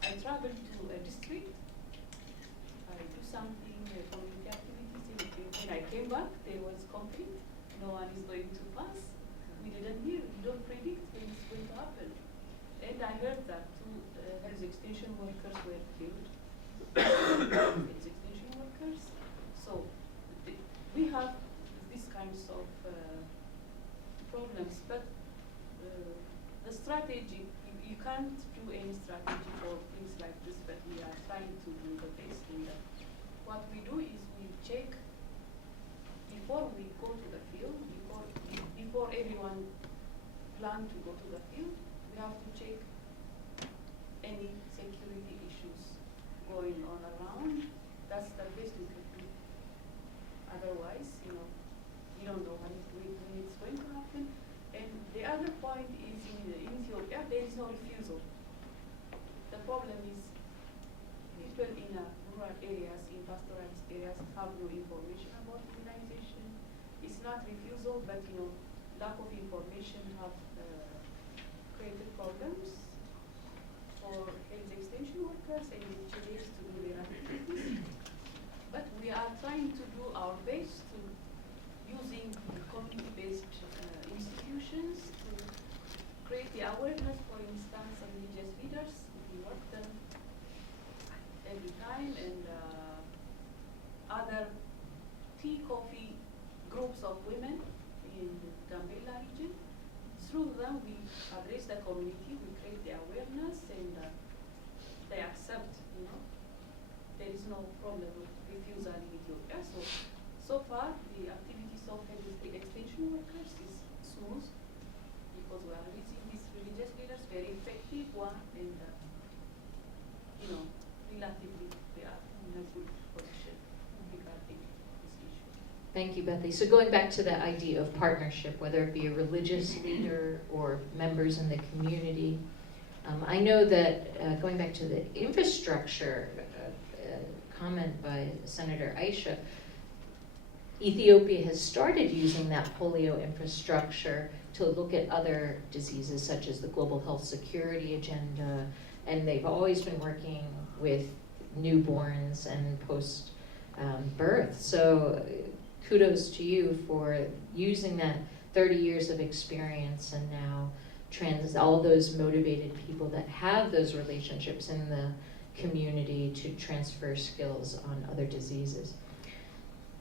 I traveled to a district. I do something, community activities. When I came back, there was conflict. No one is going to pass. We didn't hear. We don't predict when it's going to happen. And I heard that two health extension workers were killed. Health extension workers. So we have these kinds of problems, but the strategy, you can't do any strategy for things like this, but we are trying to do the best in that. What we do is we check before we go to the field, before everyone plan to go to the field, we have to check any security issues going on around. That's the best we can do. Otherwise, you don't know when it's going to happen. And the other point is in Ethiopia, there is no refusal. The problem is people in rural areas, in pastoralist areas, have no information about immunization. It's not refusal, but lack of information have created problems for health extension workers and engineers to do their activities. But we are trying to do our best to using community-based institutions to create the awareness, for instance, of religious leaders. We work them every time, and other tea, coffee groups of women. We in Gambela region. Through them, we address the community, we create the awareness, and they accept, there is no problem with refusal in Ethiopia. So far, the activities of the extension workers is smooth because we are reaching these religious leaders, very effective one, and relatively they are in a good position regarding this issue. Thank you, Bethy. So going back to the idea of partnership, whether it be a religious leader or members in the community, I know that going back to the infrastructure comment by Senator Aisha, Ethiopia has started using that polio infrastructure to look at other diseases such as the Global Health Security Agenda, and they've always been working with newborns and post-birth. So kudos to you for using that 30 years of experience and now all those motivated people that have those relationships in the community to transfer skills on other diseases.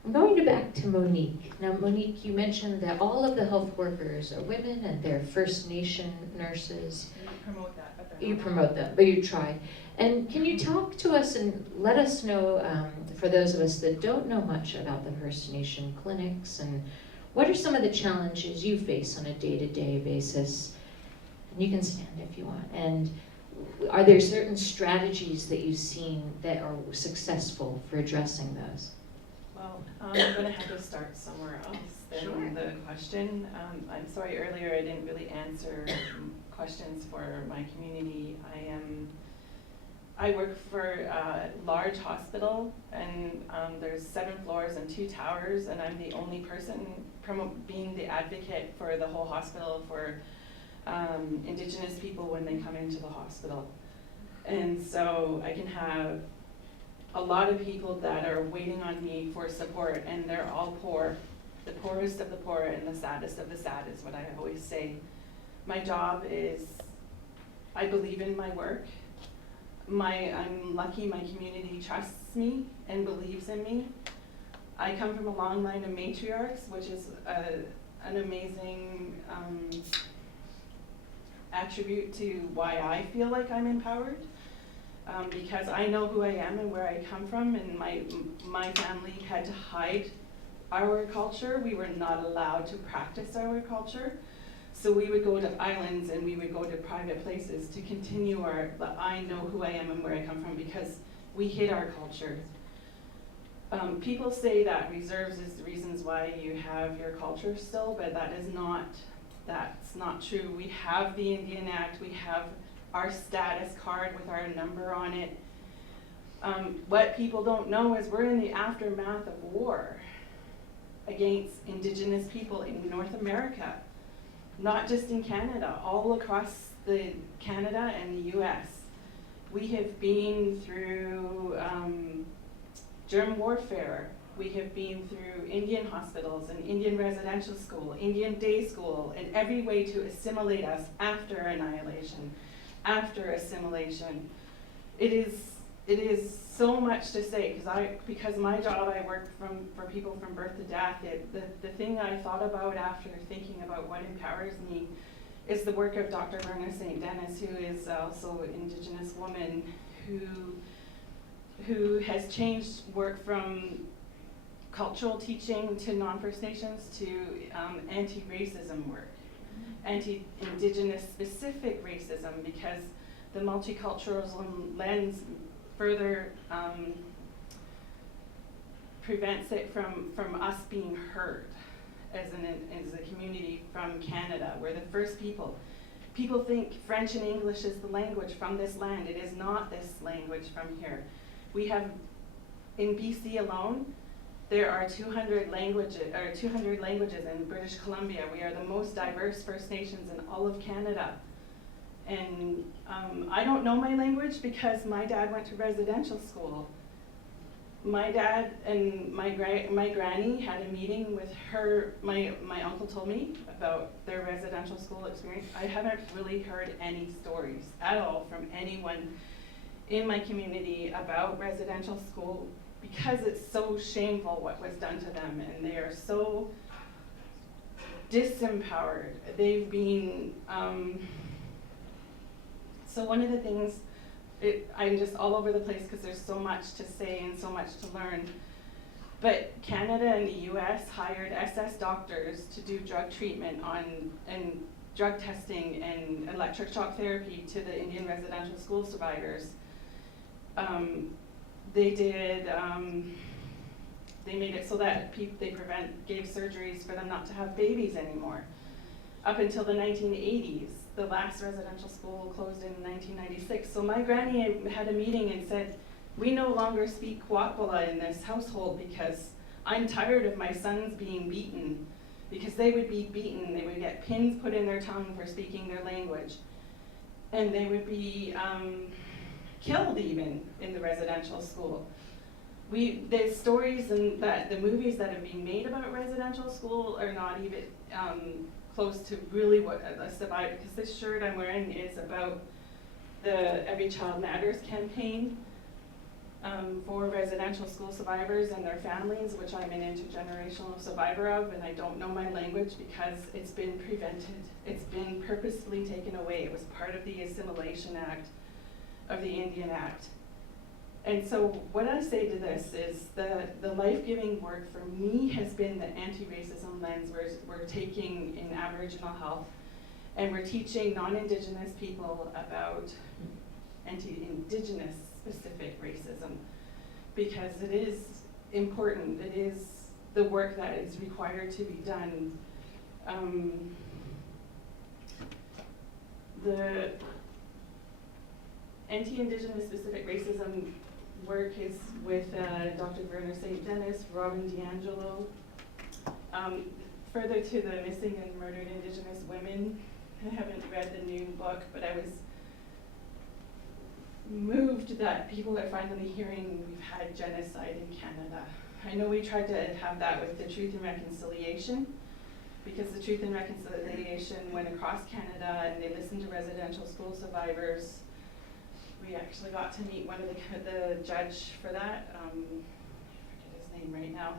I'm going back to Monique. Now, Monique, you mentioned that all of the health workers are women and they're First Nation nurses. You promote that, but they're You not. promote them, but you try. And can you talk to us and let us know, for those of us that don't know much about the First Nation clinics, and what are some of the challenges you face on a day-to-day basis? And you can stand if you want. And are there certain strategies that you've seen that are successful for addressing those? Well, I'm going to have to start somewhere else than the question. I'm sorry, earlier I didn't really answer questions for my community. I work for a large hospital, and there's 7 floors and 2 towers, and I'm the only person being the advocate for the whole hospital for Indigenous people when they come into the hospital. And so I can have a lot of people that are waiting on me for support, and they're all poor. The poorest of the poor and the saddest of the sad is what I always say. My job is, I believe in my work. I'm lucky my community trusts me and believes in me. I come from a long line of matriarchs, which is an amazing attribute to why I feel like I'm empowered. Because I know who I am and where I come from, and my family had to hide our culture. We were not allowed to practice our culture. So we would go to islands and we would go to private places to continue I know who I am and where I come from, because we hid our culture. People say that reserves is the reasons why you have your culture still, but that's not true. We have the Indian Act, we have our status card with our number on it. What people don't know is we're in the aftermath of war against Indigenous people in North America, not just in Canada, all across Canada and the US. We have been through germ warfare. We have been through Indian hospitals and Indian residential school, Indian day school, and every way to assimilate us after annihilation, after assimilation. It is so much to say, because my job, I work for people from birth to death. The thing I thought about after thinking about what empowers me is the work of Dr. Verna St. Dennis, who is also an Indigenous woman who has changed work from cultural teaching to non-First Nations to anti-racism work, anti-Indigenous specific racism, because the multiculturalism lens further prevents it from us being heard as a community from Canada. We're the first people. People think French and English is the language from this land. It is not this language from here. We have, in BC alone, there are 200 languages in British Columbia. We are the most diverse First Nations in all of Canada. And I don't know my language because my dad went to residential school. My dad and my granny had a meeting with her, my uncle told me about their residential school experience. I haven't really heard any stories at all from anyone in my community about residential school, because it's so shameful what was done to them, and they are so disempowered. They've been, so one of the things, I'm just all over the place because there's so much to say and so much to learn. But Canada and the US hired SS doctors to do drug treatment and drug testing and electric shock therapy to the Indian residential school survivors. They made it so that gave surgeries for them not to have babies anymore. Up until the 1980s, the last residential school closed in 1996. So my granny had a meeting and said, we no longer speak Kwapala in this household because I'm tired of my sons being beaten, because they would be beaten, they would get pins put in their tongue for speaking their language, and they would be killed even in the residential school. The stories and the movies that have been made about residential school are not even close to really what a survivor, because this shirt I'm wearing is about the Every Child Matters campaign for residential school survivors and their families, which I'm an intergenerational survivor of, and I don't know my language because it's been prevented. It's been purposefully taken away. It was part of the Assimilation Act of the Indian Act. And so what I say to this is the life-giving work for me has been the anti-racism lens we're taking in Aboriginal health, and we're teaching non-Indigenous people about anti-Indigenous specific racism, because it is important. It is the work that is required to be done. The anti-Indigenous specific racism work is with Dr. Werner St. Dennis, Robin DiAngelo. Further to the missing and murdered Indigenous women, I haven't read the new book, but I was moved that people are finally hearing we've had genocide in Canada. I know we tried to have that with the Truth and Reconciliation, because the Truth and Reconciliation went across Canada and they listened to residential school survivors. We actually got to meet one of the judge for that. I forget his name right now.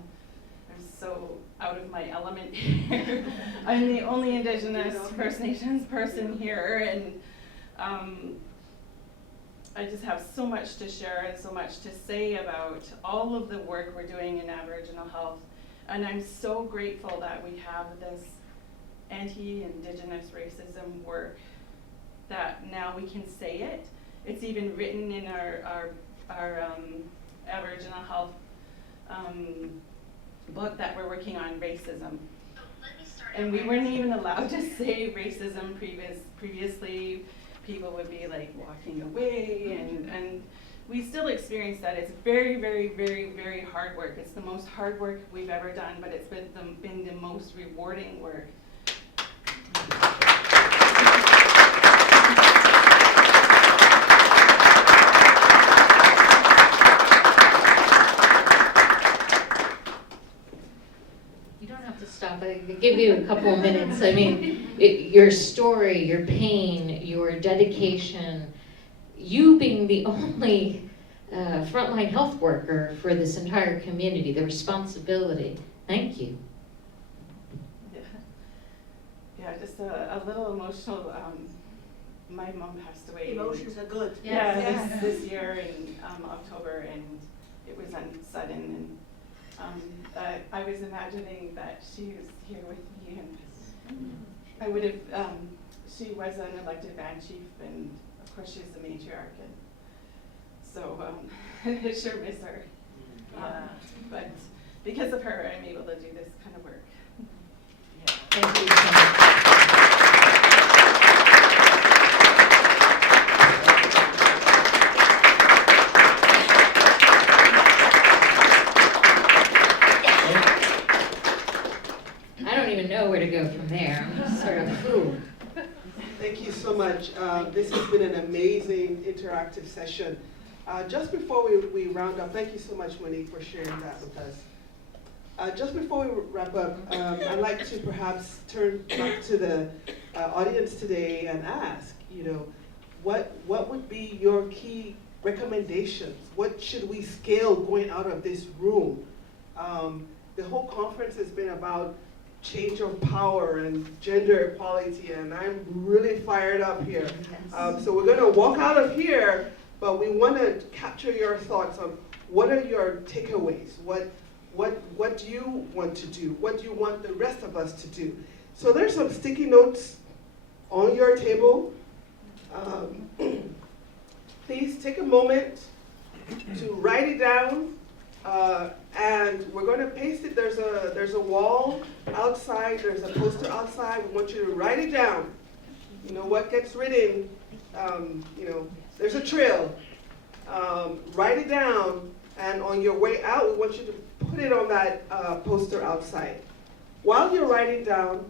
I'm so out of my element here. I'm the only Indigenous First Nations person here, and I just have so much to share and so much to say about all of the work we're doing in Aboriginal health. And I'm so grateful that we have this anti-Indigenous racism work, that now we can say it. It's even written in our Aboriginal health book that we're working on, racism. And we weren't even allowed to say racism previously. People would be like walking away, and we still experience that. It's very, very, very, very hard work. It's the most hard work we've ever done, but it's been the most rewarding work. You don't have to stop. I can give you a couple of minutes. I mean, your story, your pain, your dedication, you being the only frontline health worker for this entire community, the responsibility. Thank you. Yeah, just a little emotional. My mom passed away. Emotions are good. Yeah, Yes. this year in October, and it was sudden. And I was imagining that she was here with me, and I would have. She was an elected band chief, and of course she's the matriarch, and so I sure miss her. But because of her, I'm able to do this kind of work. Yeah. Thank you so much. I don't even know where to go from there. I'm just sort of, ooh. Thank you so much. This has been an amazing interactive session. Just before we round up, thank you so much, Monique, for sharing that with us. Just before we wrap up, I'd like to perhaps turn back to the audience today and ask, what would be your key recommendations? What should we scale going out of this room? The whole conference has been about change of power and gender equality, and I'm really fired up here. So we're going to walk out of here, but we want to capture your thoughts on what are your takeaways? What do you want to do? What do you want the rest of us to do? So there's some sticky notes on your table. Please take a moment to write it down, and we're going to paste it. There's a wall outside. There's a poster outside. We want you to write it down. You know what gets written. There's a trail. Write it down, and on your way out, we want you to put it on that poster outside. While you're writing down,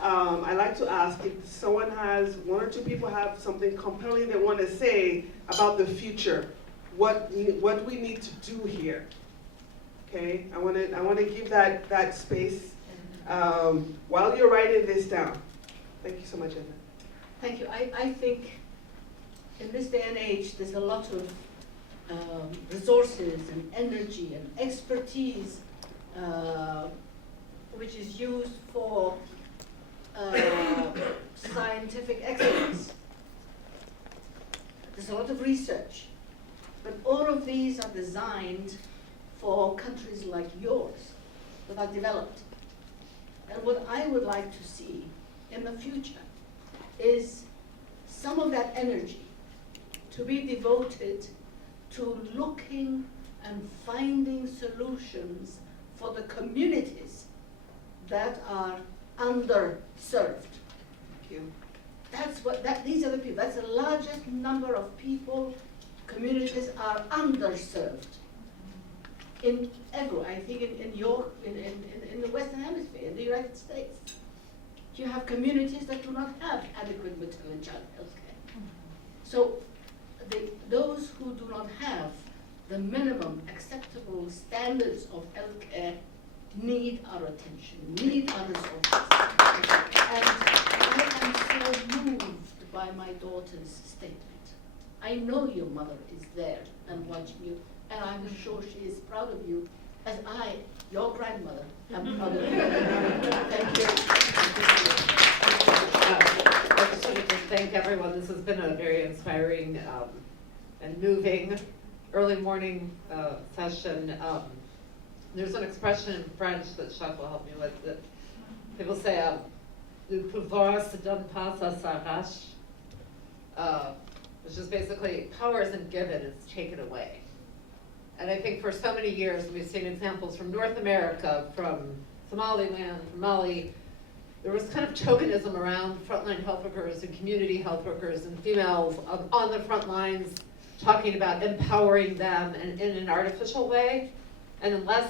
I'd like to ask if someone has, one or two people have something compelling they want to say about the future, what we need to do here. Okay, I want to give that space while you're writing this down. Thank you so much, Edna. Thank you. I think in this day and age, there's a lot of resources and energy and expertise which is used for scientific excellence. There's a lot of research, but all of these are designed for countries like yours that are developed. And what I would like to see in the future is some of that energy to be devoted to looking and finding solutions for the communities that are underserved. Thank you. These are the people, that's the largest number of people, communities are underserved. In everywhere, I think in the Western Hemisphere, in the United States, you have communities that do not have adequate maternal and child health care. So those who do not have the minimum acceptable standards of health care need our attention, need our resources. And I am so moved by my daughter's statement. I know your mother is there and watching you, and I'm sure she is proud of you, as I, your grandmother, am proud of you. Thank you. I just wanted to thank everyone. This has been a very inspiring and moving early morning session. There's an expression in French that Chw will help me with that people say, le pouvoir se donne pas, ça s'arrache, which is basically power isn't given, it's taken away. And I think for so many years, we've seen examples from North America, from Somaliland, from Mali, there was kind of tokenism around frontline health workers and community health workers and females on the front lines, talking about empowering them in an artificial way. And unless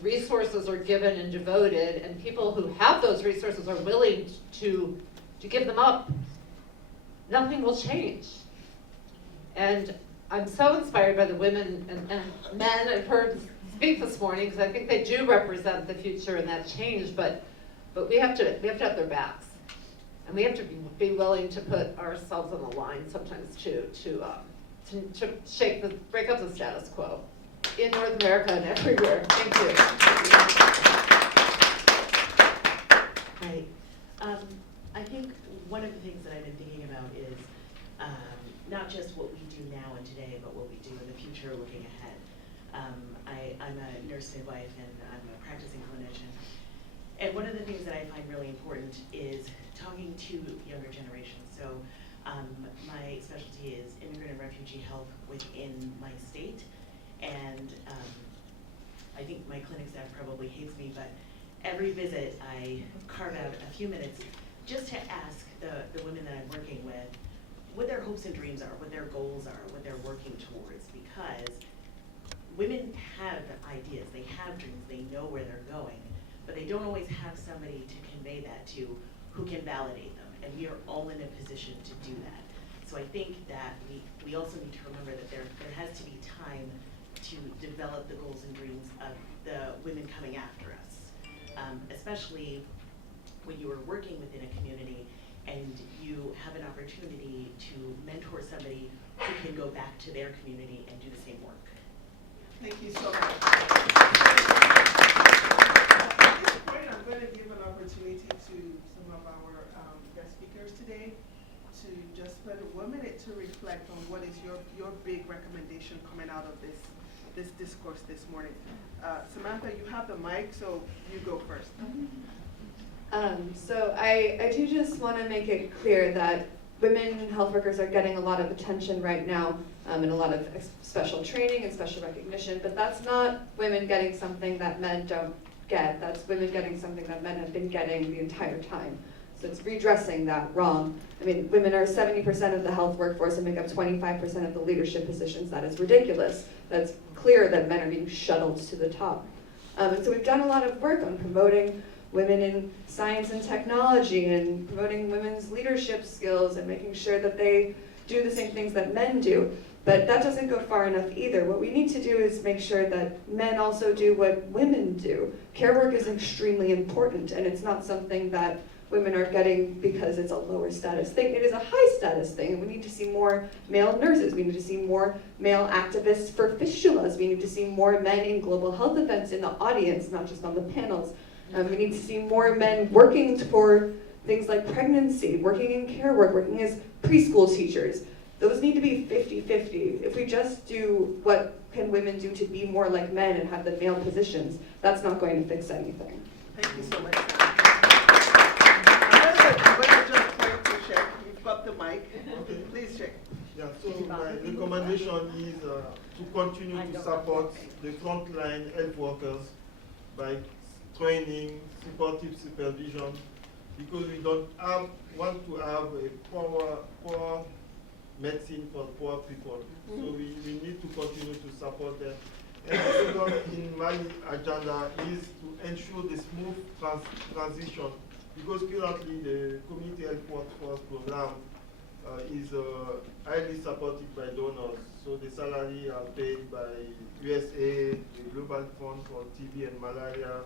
resources are given and devoted, and people who have those resources are willing to give them up, nothing will change. And I'm so inspired by the women and men I've heard speak this morning, because I think they do represent the future and that change, but we have to have their backs. And we have to be willing to put ourselves on the line sometimes to break up the status quo in North America and everywhere. Thank you. Hi. I think one of the things that I've been thinking about is not just what we do now and today, but what we do in the future looking ahead. I'm a nurse midwife and I'm a practicing clinician. And one of the things that I find really important is talking to younger generations. So my specialty is immigrant and refugee health within my state. And I think my clinic staff probably hates me, but every visit I carve out a few minutes just to ask the women that I'm working with what their hopes and dreams are, what their goals are, what they're working towards, because women have ideas, they have dreams, they know where they're going, but they don't always have somebody to convey that to who can validate them, and we are all in a position to do that. So I think that we also need to remember that there has to be time to develop the goals and dreams of the women coming after us, especially when you are working within a community and you have an opportunity to mentor somebody who can go back to their community and do the same work. Thank you so much. At this point, I'm going to give an opportunity opportunity to some of our guest speakers today to just spend 1 minute to reflect on what is your big recommendation coming out of this discourse this morning. Samantha, you have the mic, so you go first. So I do just want to make it clear that women health workers are getting a lot of attention right now and a lot of special training and special recognition, but that's not women getting something that men don't get. That's women getting something that men have been getting the entire time. So it's redressing that wrong. I mean, women are 70% of the health workforce and make up 25% of the leadership positions. That is ridiculous. That's clear that men are being shuttled to the top. And so we've done a lot of work on promoting women in science and technology and promoting women's leadership skills and making sure that they do the same things that men do. But that doesn't go far enough either. What we need to do is make sure that men also do what women do. Care work is extremely important, and it's not something that women are getting because it's a lower status thing. It is a high status thing, and we need to see more male nurses. We need to see more male activists for fistulas. We need to see more men in global health events in the audience, not just on the panels. We need to see more men working for things like pregnancy, working in care work, working as preschool teachers. Those need to be 50-50. If we just do what can women do to be more like men and have the male positions, that's not going to fix anything. Thank you so much. I'm going to just point to Chw. You've got the mic. Please, Chw. Yeah, so my recommendation is to continue to support the frontline health workers by training, supportive supervision, because we don't want to have a poor medicine for poor people. So we need to continue to support them. And the second in my agenda is to ensure the smooth transition, because currently the community health workforce program is highly supported by donors. So the salary are paid by USAID, the Global Fund for TB and Malaria.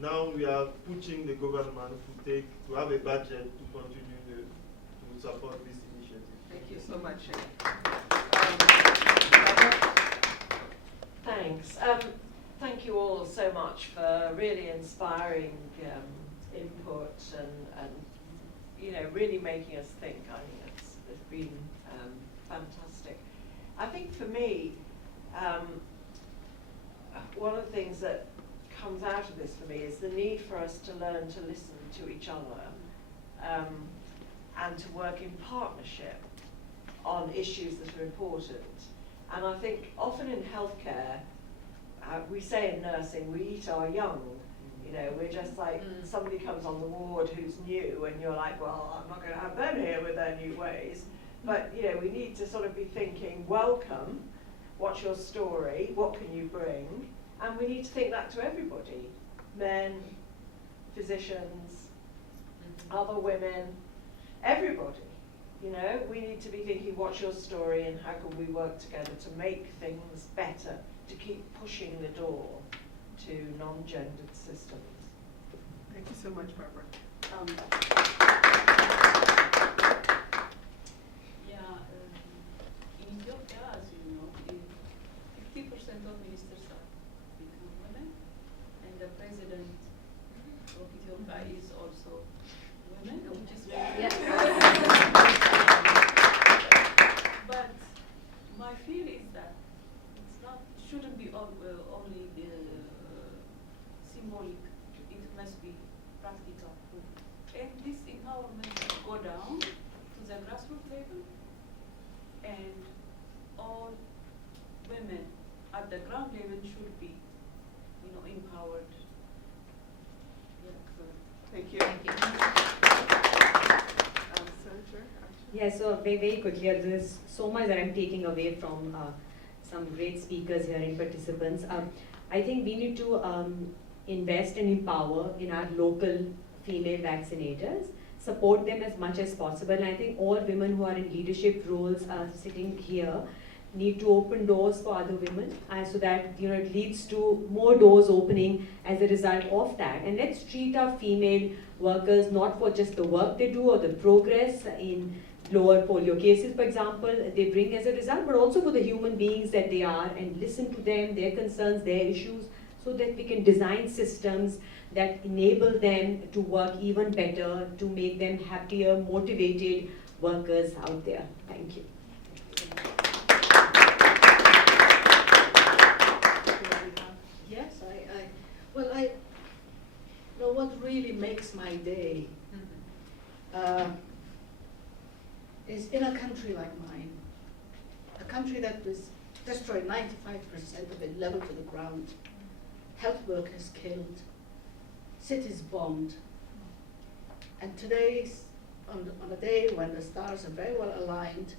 Now we are pushing the government to have a budget to continue to support this initiative. Thank you so much. Thanks. Thank you all so much for really inspiring input and you know, really making us think. I mean, it's been fantastic. I think for me, one of the things that comes out of this for me is the need for us to learn to listen to each other and to work in partnership on issues that are important. And I think often in healthcare, we say in nursing, we eat our young. You know, we're just like, somebody comes on the ward who's new and you're like, well, I'm not going to have them here with their new ways. But, you know, we need to sort of be thinking, welcome, what's your story, what can you bring? And we need to think that to everybody, men, physicians, other women, everybody. You know, we need to be thinking, what's your story and how can we work together to make things better, to keep pushing the door to non-gendered systems. Thank you so much, Barbara. In Ethiopia, as you know, 50% of ministers are become women, and the president of Ethiopia is also women, which is But my fear is that shouldn't be only symbolic. It must be practical. And this empowerment should go down to the grassroots level, and all women at the ground level should be, empowered. Thank you. Yeah, so very quickly, there's so much that I'm taking away from some great speakers here and participants. I think we need to invest and empower in our local female vaccinators, support them as much as possible. And I think all women who are in leadership roles sitting here need to open doors for other women so that it leads to more doors opening as a result of that. And let's treat our female workers not for just the work they do or the progress in lower polio cases, for example, they bring as a result, but also for the human beings that they are, and listen to them, their concerns, their issues, so that we can design systems that enable them to work even better, to make them happier, motivated workers out there. Thank you. Yes, I know what really makes my day is in a country like mine, a country that was destroyed 95% of it leveled to the ground, health workers killed, cities bombed, and today's on a day when the stars are very well aligned,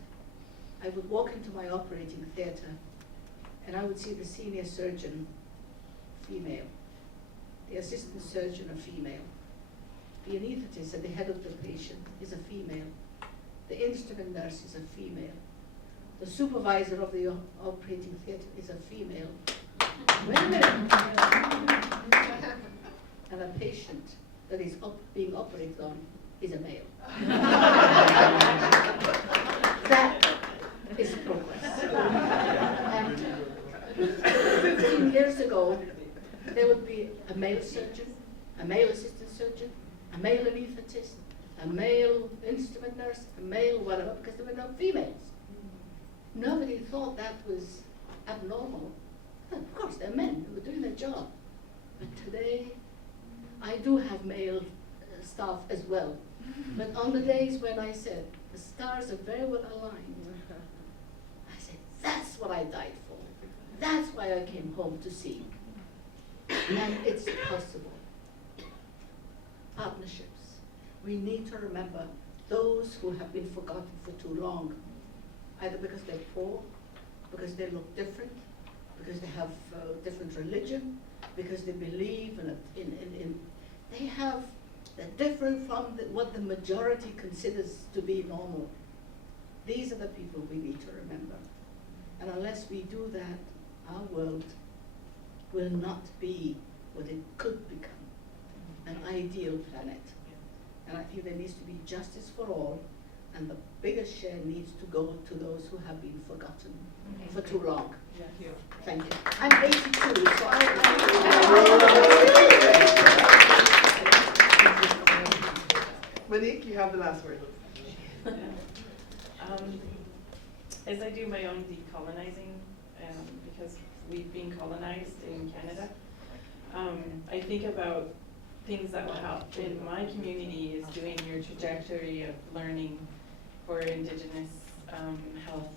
I would walk into my operating theater and I would see the senior surgeon, female, the assistant surgeon, a female, the anesthetist at the head of the patient is a female, the instrument nurse is a female, the supervisor of the operating theater is a female. Wait a minute. And a patient that is being operated on is a male. That is progress. And 15 years ago, there would be a male surgeon, a male assistant surgeon, a male anesthetist, a male instrument nurse, a male whatever, because there were no females. Nobody thought that was abnormal. Of course, they're men who are doing their job. But today, I do have male staff as well. But on the days when I said, the stars are very well aligned, I said, that's what I died for. That's why I came home to see. And it's possible. Partnerships. We need to remember those who have been forgotten for too long, either because they're poor, because they look different, because they have different religion, because they believe they're different from what the majority considers to be normal. These are the people we need to remember. And unless we do that, our world will not be what it could become, an ideal planet. And I think there needs to be justice for all, and the biggest share needs to go to those who have been forgotten for too long. Thank you. I'm 82, so Monique, you have the last word. As I do my own decolonizing, because we've been colonized in Canada, I think about things that will help in my community is doing your trajectory of learning for Indigenous health.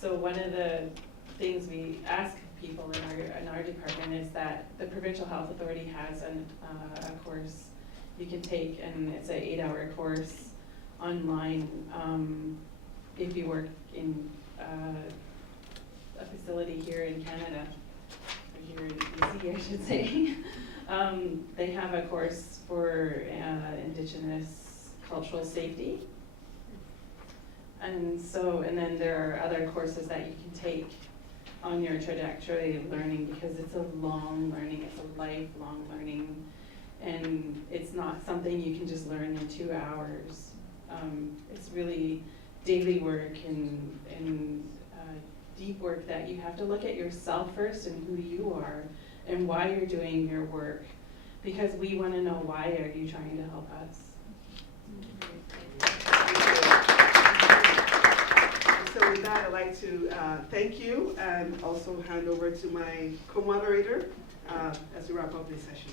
So one of the things we ask people in our department is that the Provincial Health Authority has a course you can take, and it's an 8-hour course online if you work in a facility here in Canada, or here in BC, I should say. They have a course for Indigenous cultural safety. And then there are other courses that you can take on your trajectory of learning, because it's a long learning, it's a lifelong learning, and it's not something you can just learn in 2 hours. It's really daily work and deep work that you have to look at yourself first and who you are and why you're doing your work, because we want to know why are you trying to help us. So with that, I'd like to thank you and also hand over to my co-moderator as we wrap up this session.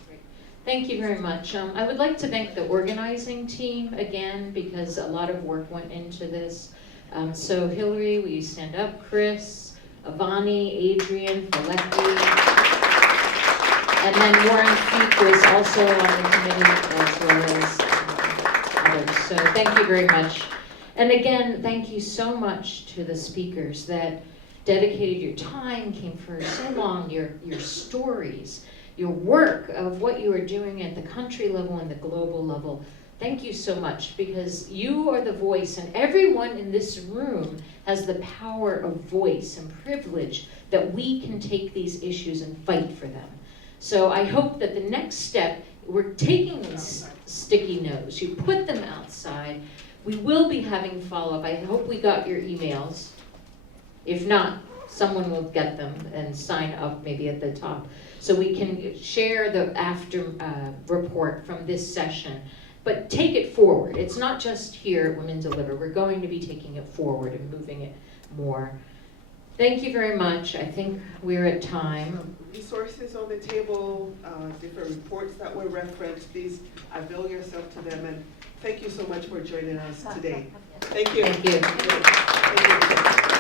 Thank you very much. I would like to thank the organizing team again, because a lot of work went into this. So Hillary, will you stand up? Chris, Avani, Adrian, Valecki, and then Warren Feek was also on the committee as well as others. So thank you very much. And again, thank you so much to the speakers that dedicated your time, came for so long, your stories, your work of what you are doing at the country level and the global level. Thank you so much, because you are the voice, and everyone in this room has the power of voice and privilege that we can take these issues and fight for them. So I hope that the next step, we're taking these sticky notes, you put them outside. We will be having follow-up. I hope we got your emails. If not, someone will get them and sign up maybe at the top. so we can share the after report from this session. But take it forward. It's not just here at Women Deliver. We're going to be taking it forward and moving it more. Thank you very much. I think we're at time. Resources on the table, different reports that were referenced. Please avail yourself to them, and thank you so much for joining us today. Thank you. Thank you. Thank you.